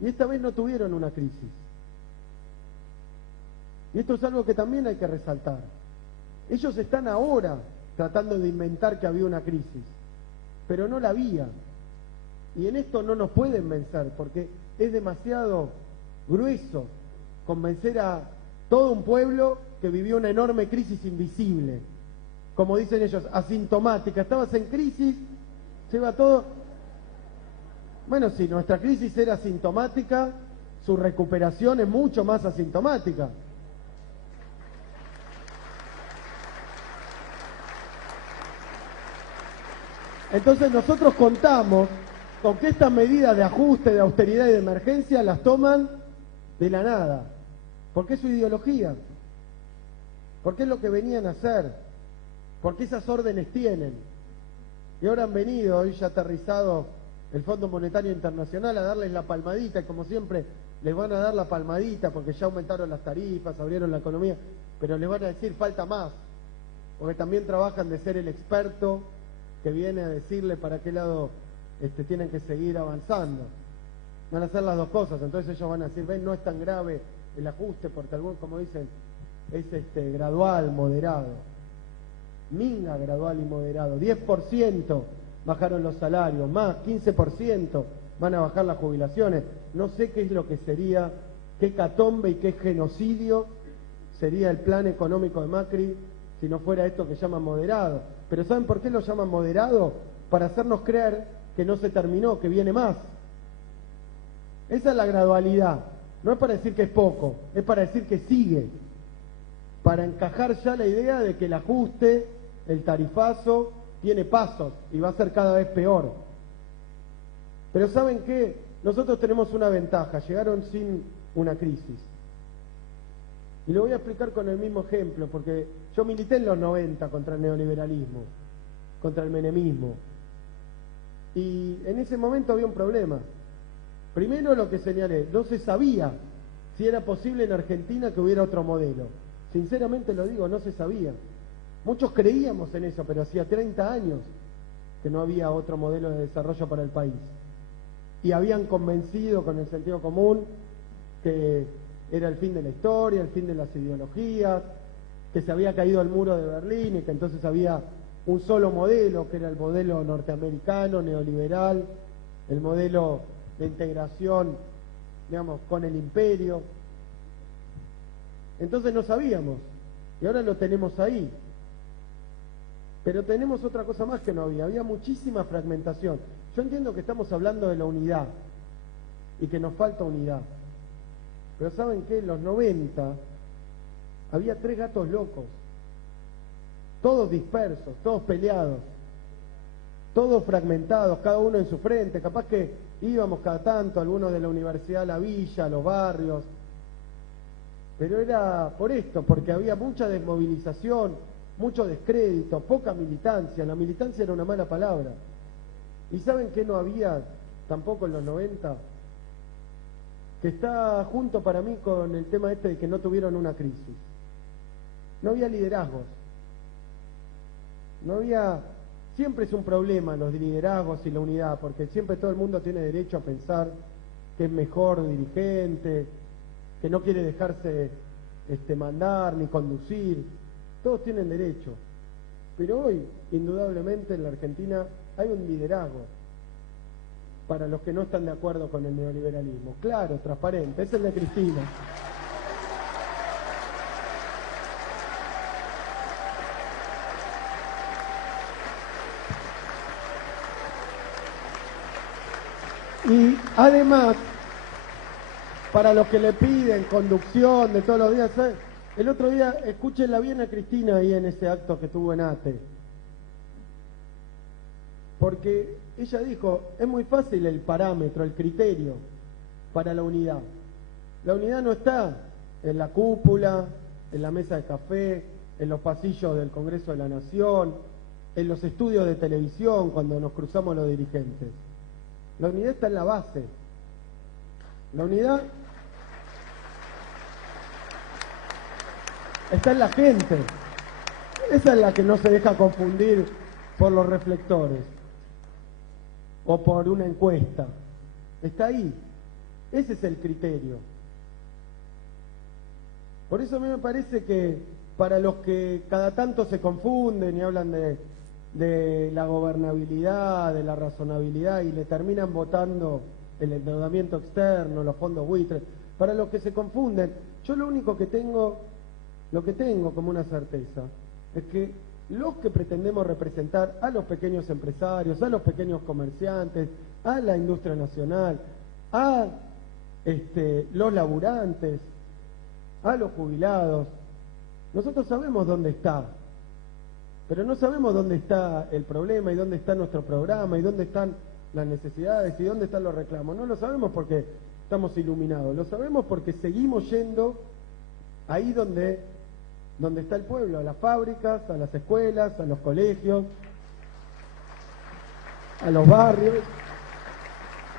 Y esta vez no tuvieron una crisis. Y esto es algo que también hay que resaltar. Ellos están ahora tratando de inventar que había una crisis, pero no la había. Y en esto no nos pueden vencer, porque es demasiado grueso convencer a todo un pueblo que vivió una enorme crisis invisible, como dicen ellos, asintomática. Estabas en crisis, se va todo. Bueno, si nuestra crisis era asintomática, su recuperación es mucho más asintomática. Entonces nosotros contamos con que estas medidas de ajuste, de austeridad y de emergencia las toman de la nada, porque es su ideología, porque es lo que venían a hacer, porque esas órdenes tienen. Y ahora han venido, hoy ya aterrizado el Fondo Monetario Internacional, a darles la palmadita, y como siempre les van a dar la palmadita porque ya aumentaron las tarifas, abrieron la economía, pero les van a decir falta más, porque también trabajan de ser el experto que viene a decirle para qué lado tienen que seguir avanzando. Van a hacer las dos cosas, entonces ellos van a decir, ven, no es tan grave el ajuste, porque algunos, como dicen, es gradual, moderado. Minga gradual y moderado. 10% bajaron los salarios, más 15% van a bajar las jubilaciones. No sé qué es lo que sería, qué catombe y qué genocidio sería el plan económico de Macri si no fuera esto que llaman moderado. Pero ¿saben por qué lo llaman moderado? Para hacernos creer que no se terminó, que viene más. Esa es la gradualidad. No es para decir que es poco, es para decir que sigue. Para encajar ya la idea de que el ajuste, el tarifazo, tiene pasos y va a ser cada vez peor. Pero ¿saben qué? Nosotros tenemos una ventaja, llegaron sin una crisis. Y lo voy a explicar con el mismo ejemplo, porque yo milité en los 90 contra el neoliberalismo, contra el menemismo. Y en ese momento había un problema. Primero lo que señalé, no se sabía si era posible en Argentina que hubiera otro modelo. Sinceramente lo digo, no se sabía. Muchos creíamos en eso, pero hacía 30 años que no había otro modelo de desarrollo para el país. Y habían convencido con el sentido común que era el fin de la historia, el fin de las ideologías, que se había caído el muro de Berlín y que entonces había un solo modelo, que era el modelo norteamericano, neoliberal, el modelo de integración, digamos, con el imperio. Entonces no sabíamos, y ahora lo tenemos ahí. Pero tenemos otra cosa más que no había muchísima fragmentación. Yo entiendo que estamos hablando de la unidad, y que nos falta unidad. Pero ¿saben qué? En los 90 había 3 gatos locos, todos dispersos, todos peleados, todos fragmentados, cada uno en su frente. Capaz que íbamos cada tanto, algunos de la universidad a la villa, a los barrios, pero era por esto, porque había mucha desmovilización, mucho descrédito, poca militancia. La militancia era una mala palabra. ¿Y saben qué no había tampoco en los 90? Que está junto para mí con el tema de que no tuvieron una crisis. No había liderazgos. No había... Siempre es un problema los liderazgos y la unidad, porque siempre todo el mundo tiene derecho a pensar que es mejor dirigente, que no quiere dejarse mandar ni conducir. Todos tienen derecho. Pero hoy, indudablemente, en la Argentina hay un liderazgo para los que no están de acuerdo con el neoliberalismo. Claro, transparente, es el de Cristina. Además, para los que le piden conducción de todos los días, ¿sabes? El otro día, escúchenla bien a Cristina ahí en ese acto que tuvo en ATE. Porque ella dijo, es muy fácil el parámetro, el criterio para la unidad. La unidad no está en la cúpula, en la mesa de café, en los pasillos del Congreso de la Nación, en los estudios de televisión cuando nos cruzamos los dirigentes. La unidad está en la base. La unidad está en la gente. Esa es la que no se deja confundir por los reflectores o por una encuesta. Está ahí. Ese es el criterio. Por eso a mí me parece que para los que cada tanto se confunden y hablan de la gobernabilidad, de la razonabilidad y le terminan votando el endeudamiento externo, los fondos buitres, para los que se confunden, yo lo único que tengo, lo que tengo como una certeza, es que los que pretendemos representar a los pequeños empresarios, a los pequeños comerciantes, a la industria nacional, a los laburantes, a los jubilados, nosotros sabemos dónde está, pero no sabemos dónde está el problema y dónde está nuestro programa y dónde están las necesidades y dónde están los reclamos. No lo sabemos porque estamos iluminados, lo sabemos porque seguimos yendo ahí donde está el pueblo, a las fábricas, a las escuelas, a los colegios, a los barrios,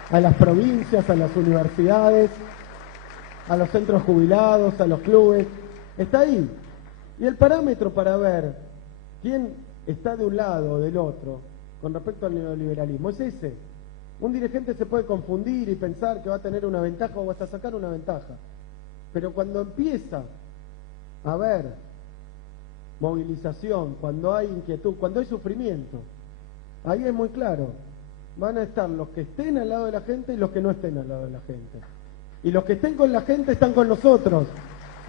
a las provincias, a las universidades, a los centros jubilados, a los clubes. Está ahí. Y el parámetro para ver quién está de un lado o del otro con respecto al neoliberalismo es ese. Un dirigente se puede confundir y pensar que va a tener una ventaja o hasta sacar una ventaja. Pero cuando empieza a haber movilización, cuando hay inquietud, cuando hay sufrimiento, ahí es muy claro. Van a estar los que estén al lado de la gente y los que no estén al lado de la gente. Y los que estén con la gente están con nosotros.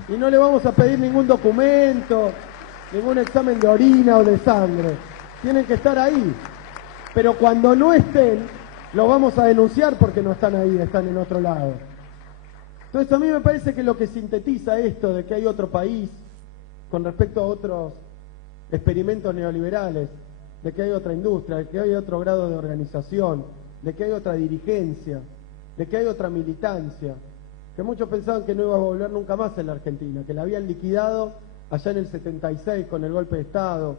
Y no le vamos a pedir ningún documento, ningún examen de orina o de sangre. Tienen que estar ahí. Pero cuando no estén, los vamos a denunciar porque no están ahí, están en otro lado. Entonces a mí me parece que lo que sintetiza esto de que hay otro país con respecto a otros experimentos neoliberales, de que hay otra industria, de que hay otro grado de organización, de que hay otra dirigencia, de que hay otra militancia, que muchos pensaban que no iba a volver nunca más en la Argentina, que la habían liquidado allá en el 76 con el golpe de Estado,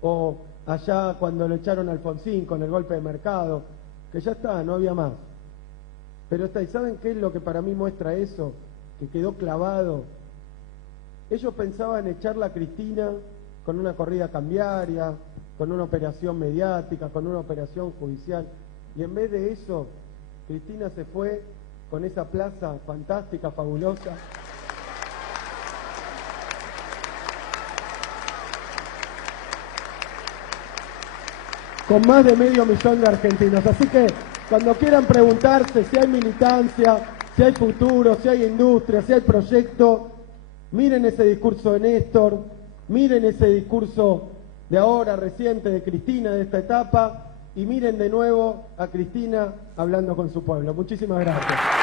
o allá cuando lo echaron a Alfonsín con el golpe de mercado, que ya está, no había más. Pero está, ¿y saben qué es lo que para mí muestra eso? Que quedó clavado. Ellos pensaban echarla a Cristina con una corrida cambiaria, con una operación mediática, con una operación judicial, y en vez de eso, Cristina se fue con esa plaza fantástica, fabulosa, con más de 500.000 de argentinos. Así que cuando quieran preguntarse si hay militancia, si hay futuro, si hay industria, si hay proyecto, miren ese discurso de Néstor, miren ese discurso de ahora, reciente, de Cristina, de esta etapa, y miren de nuevo a Cristina hablando con su pueblo. Muchísimas gracias.